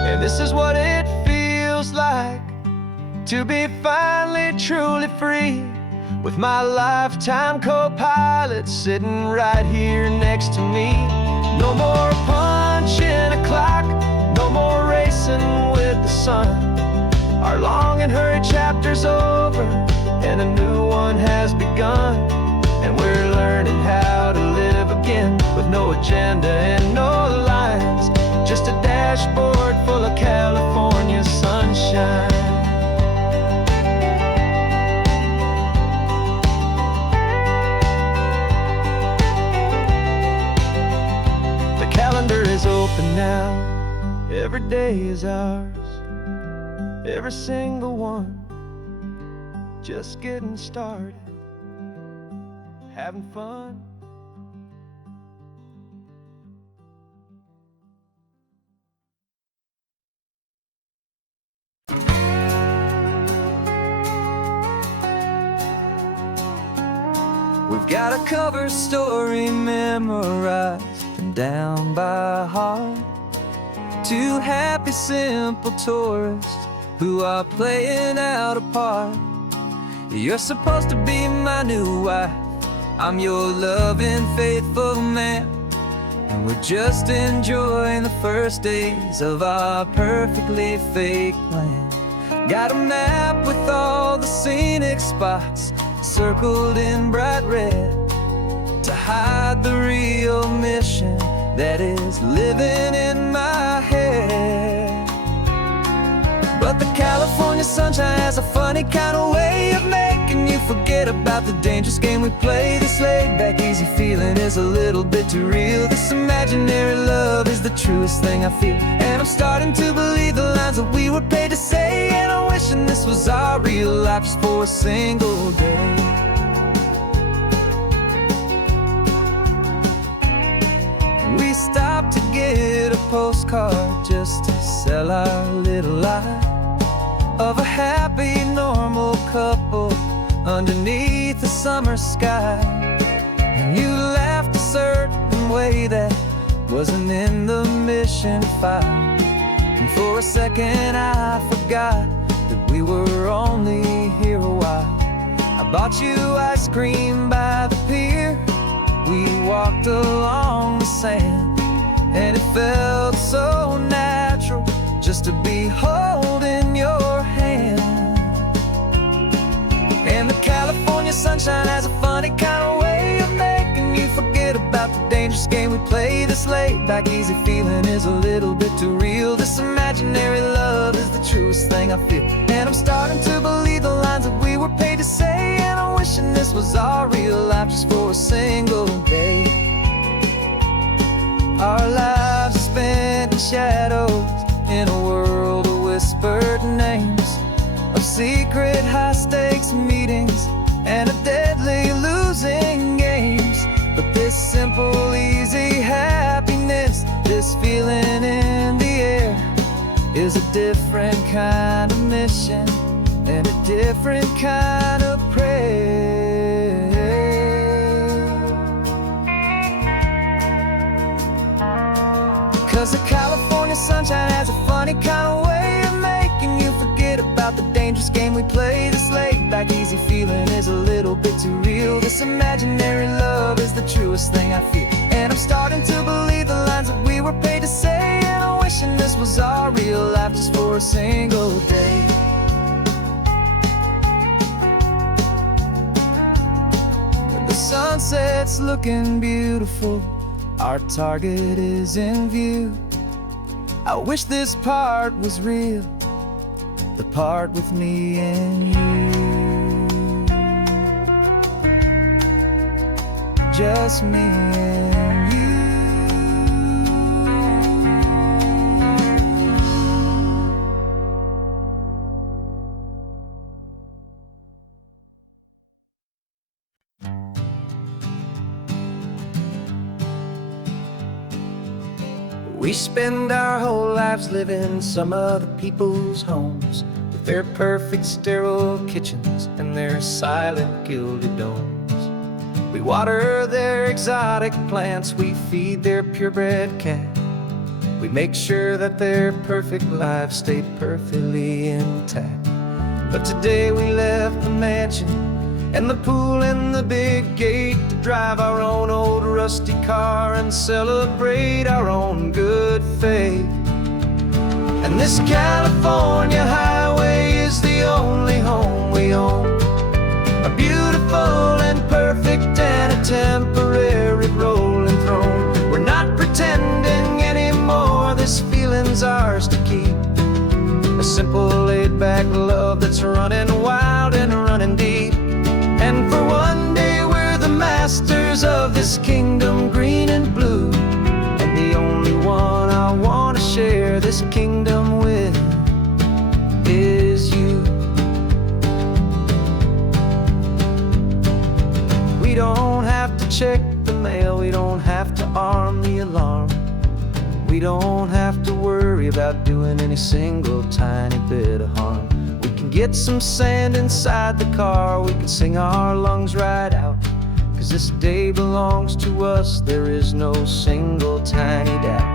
And this is what it feels like to be finally truly free, with my lifetime co-pilot sitting right here next to me. No more punching a clock, no more racing with the sun. Our long and hurried chapter's over, and a new one has begun. And we're learning how to live again, with no agenda and no lines, just a dashboard full of California sunshine. Is open now, every day is ours, every single one, just getting started, having fun. We've got a cover story memorized and down by heart. Two happy, simple tourists who are playing out a part. You're supposed to be my new wife, I'm your loving, faithful man. And we're just enjoying the first days of our perfectly fake plan. Got a map with all the scenic spots circled in bright red, to hide the real mission that is living in my head. But the California sunshine has a funny kind of way of making you forget about the dangerous game we play. This laid-back, easy feeling is a little bit too real. This imaginary love is the truest thing I feel, and I'm starting to believe the lines that we were paid to say. And I'm wishing this was our real life just for a single day. we stopped to get a postcard just to sell our little lie of a happy, normal couple underneath the summer sky. And you laughed a certain way that wasn't in the mission file. And for a second I forgot that we were only here a while. I bought you ice cream by the pier. We walked along the sand, and it felt so natural just to be holding your hand. And the California sunshine has a funny kind of way of making you forget about the dangerous game we play. This laid back easy feeling is a little bit too real. This imaginary love is the truest thing I feel. And I'm starting to believe the lines that we were paid to say. And I'm wishing this was our real life just for a single day. Our lives are spent in shadows, in a world of whispered names, of secret high-stakes meetings and of deadly losing games. But this simple, easy happiness, this feeling in the air, is a different kind of mission and a different kind of prayer. 'Cause the California sunshine has a funny kind of way of making you forget about the dangerous game we play. This laid back easy feeling is a little bit too real. This imaginary love is the truest thing I feel. And I'm starting to believe the lines that we were paid to say. And I'm wishing this was our real life just for a single day. When the sunset's looking beautiful, our target is in view. I wish this part was real, the part with me and you. Just me and you. We spend our whole lives living some other people's homes, with their perfect sterile kitchens and their silent gilded domes. We water their exotic plants, we feed their purebred cat. We make sure that their perfect lives stay perfectly intact. But today we left the mansion and the pool and the big gate to drive our own old rusty car and celebrate our own good faith. And this California highway is the only home we own, a beautiful and perfect and a temporary rolling throne. We're not pretending anymore, this feeling's ours to keep, a simple laid-back love that's running wild and running deep. And for one day we're the masters of this kingdom green and blue, and the only one I want to share this kingdom with is you. We don't have to check the mail, we don't have to arm the alarm, we don't have to worry about doing any single tiny bit of harm. We can get some sand inside the car, we can sing our lungs right out, 'cause this day belongs to us, there is no single tiny doubt.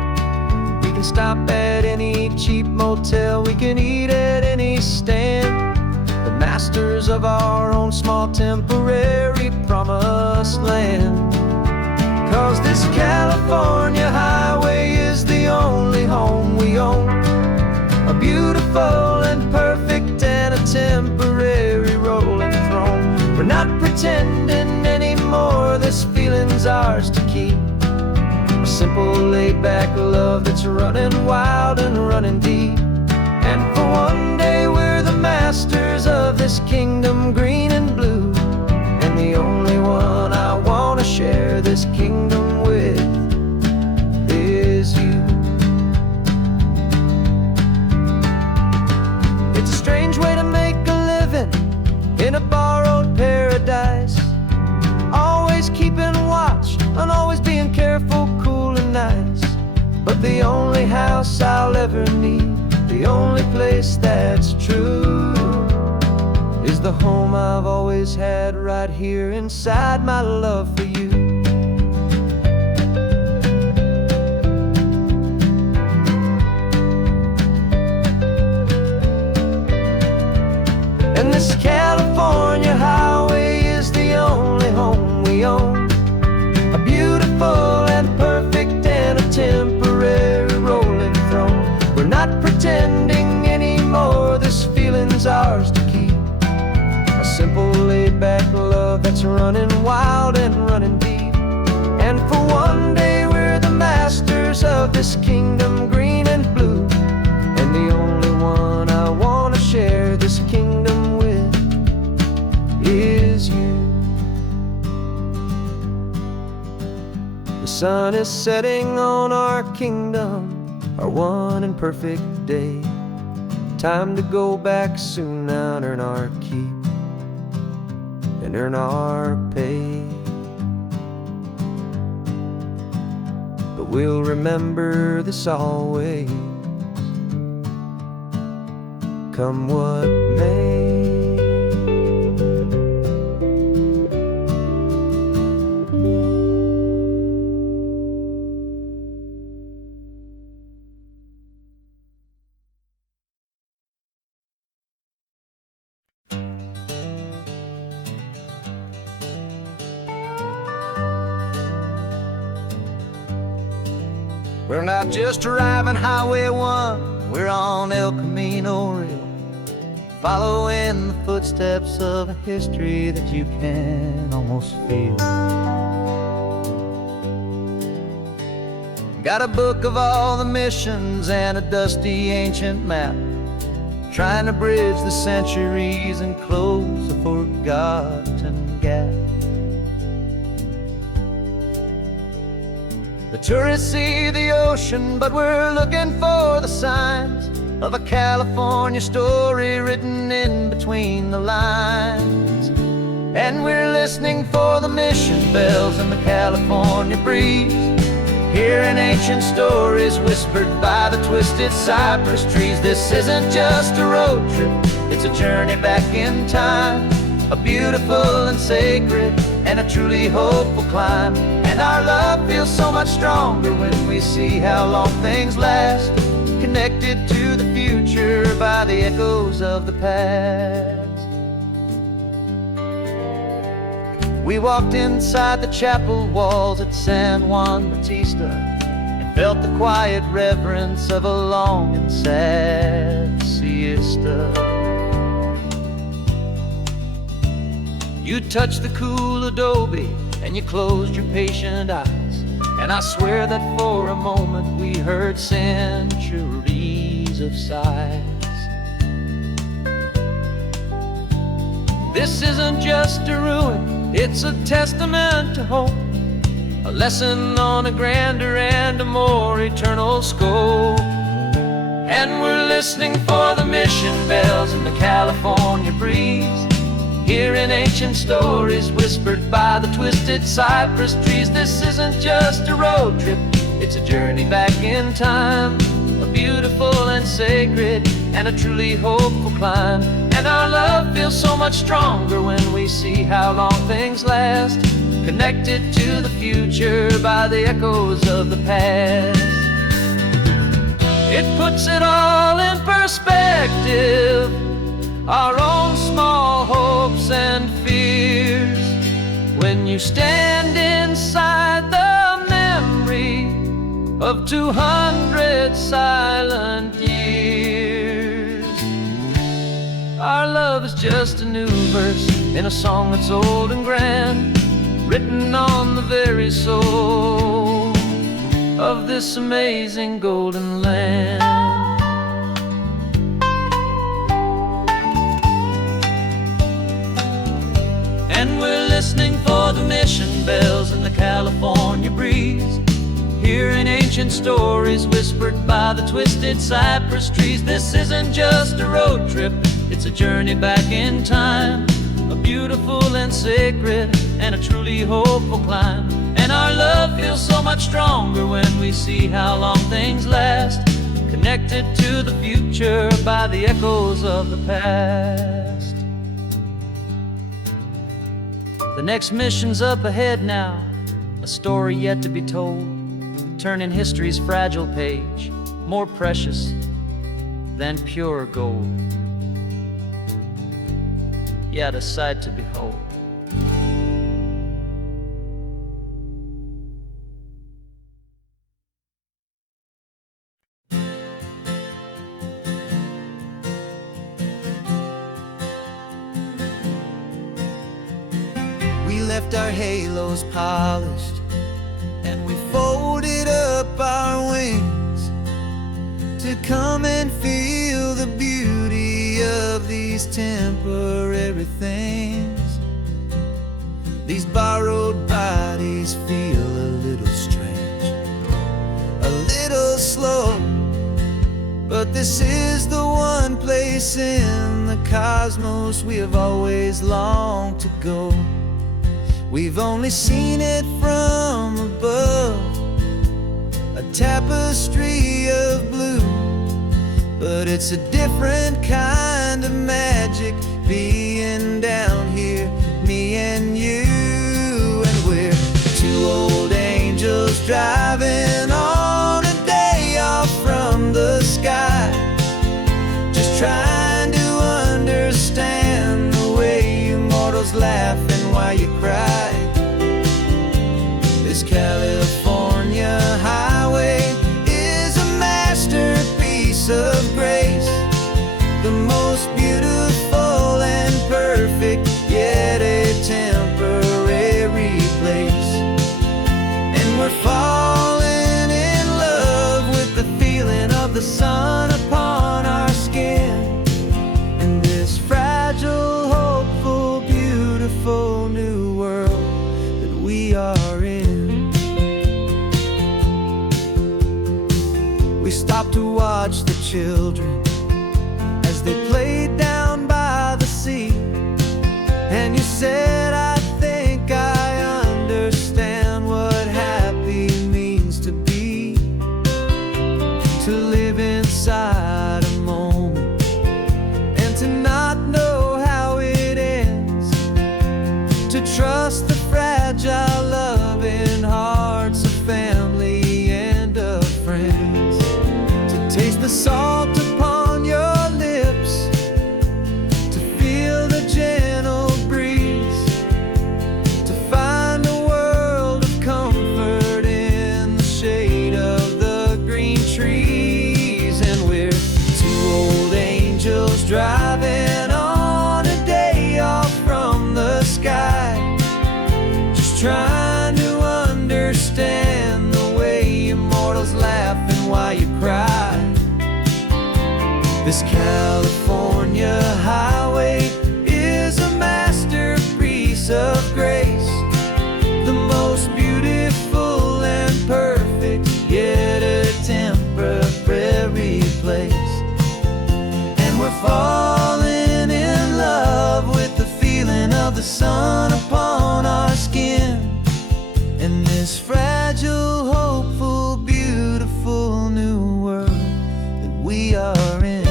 We can stop at any cheap motel, we can eat at any stand, the masters of our own small temporary promised land. 'Cause this California highway is the only home we own, a beautiful and perfect and a temporary rolling throne. We're not pretending anymore, this feeling's ours to keep, a simple laid-back love that's running wild and running deep. And for one day we're the masters of this kingdom green and blue, and the only one I want to share this kingdom with is you. It's a strange way to make a living in a borrowed paradise, always keeping watch and always being careful, cool and nice. But the only house I'll ever need, the only place that's true, is the home I've always had right here inside my love for you. And this California highway is the only home we own, a beautiful and perfect and a temporary rolling throne. We're not pretending anymore, this feeling's ours to keep, a simple laid-back love that's running wild and running deep. And for one day we're the masters of this kingdom green and blue, and the only one I want to share this kingdom with is you. The sun is setting on our kingdom, our one and perfect day. Time to go back soon now and earn our keep and earn our pay. But we'll remember this always, come what may. We're not just driving Highway 1, we're on El Camino Real, following the footsteps of a history that you can almost feel. Got a book of all the missions and a dusty ancient map, trying to bridge the centuries and close a forgotten gap. The tourists see the ocean, but we're looking for the signs of a California story written in between the lines. And we're listening for the mission bells in the California breeze, hearing ancient stories whispered by the twisted cypress trees. This isn't just a road trip, it's a journey back in time, a beautiful and sacred and a truly hopeful climb. And our love feels so much stronger when we see how long things last, connected to the future by the echoes of the past. We walked inside the chapel walls at San Juan Bautista and felt the quiet reverence of a long and sad siesta. You touched the cool adobe and you closed your patient eyes, and I swear that for a moment we heard centuries of sighs. This isn't just a ruin, it's a testament to hope, a lesson on a grander and a more eternal scope. And we're listening for the mission bells in the California breeze, hearing ancient stories whispered by the twisted cypress trees. This isn't just a road trip, it's a journey back in time, a beautiful and sacred and a truly hopeful climb. And our love feels so much stronger when we see how long things last, connected to the future by the echoes of the past. It puts it all in perspective, our own small hopes and fears, when you stand inside the memory of 200 silent years. Our love is just a new verse in a song that's old and grand, written on the very soul of this amazing golden land. And we're listening for the mission bells in the California breeze, hearing ancient stories whispered by the twisted cypress trees. This isn't just a road trip, it's a journey back in time, a beautiful and sacred and a truly hopeful climb. And our love feels so much stronger when we see how long things last, connected to the future by the echoes of the past. The next mission's up ahead now, a story yet to be told, turning history's fragile page more precious than pure gold. Yet a sight to behold. We left our halos polished, and we folded up our wings to come and feel the beauty of these temporary things. These borrowed bodies feel a little strange, a little slow, but this is the one place in the cosmos we have always longed to go. We've only seen it from above, a tapestry of blue, but it's a different kind of magic being down here, me and you. And we're two old angels driving on a day off from the sky, just trying to understand the way you mortals laugh and why you cry. This California highway is a masterpiece of grace, the most beautiful and perfect, yet a temporary place. And we're falling in love with the feeling of the sun upon our skin, in this fragile, hopeful, beautiful new world that we are in. We stopped to watch the children as they played down by the sea, and you said, I think I understand what happy means to be, to live inside a moment and to not know how it ends, to trust the fragile loving hearts of family and of friends, to taste the salt upon your lips, to feel the gentle breeze, to find a world of comfort in the shade of the green trees. And we're two old angels driving on a day off from the sky, just trying to understand the way immortals laugh and why you cry. This California highway is a masterpiece of grace, the most beautiful and perfect, yet a temporary place. And we're falling in love with the feeling of the sun upon our skin, in this fragile, hopeful, beautiful new world that we are in.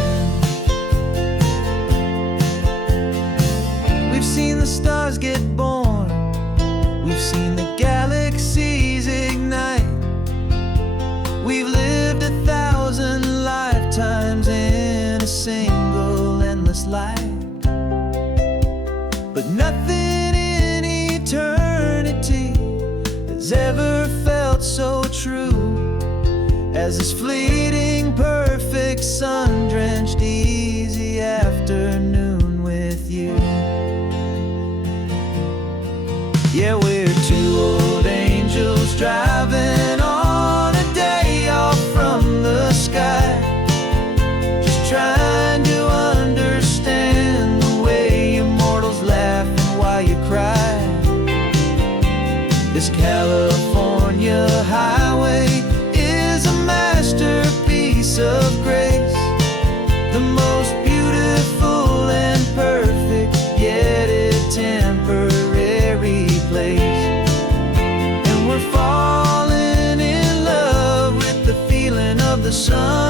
We've seen the stars get born, we've seen the galaxies ignite, we've lived 1,000 lifetimes in a single endless life, but nothing in eternity has ever felt so true as this fleeting, perfect, sun-drenched, easy afternoon with you. Yeah, we're two old angels driving on a day off from the sky, just trying to understand the way immortals laugh and why you cry. This California highway is a masterpiece of grace, the most beautiful and perfect, yet a temporary place. And we're far sun.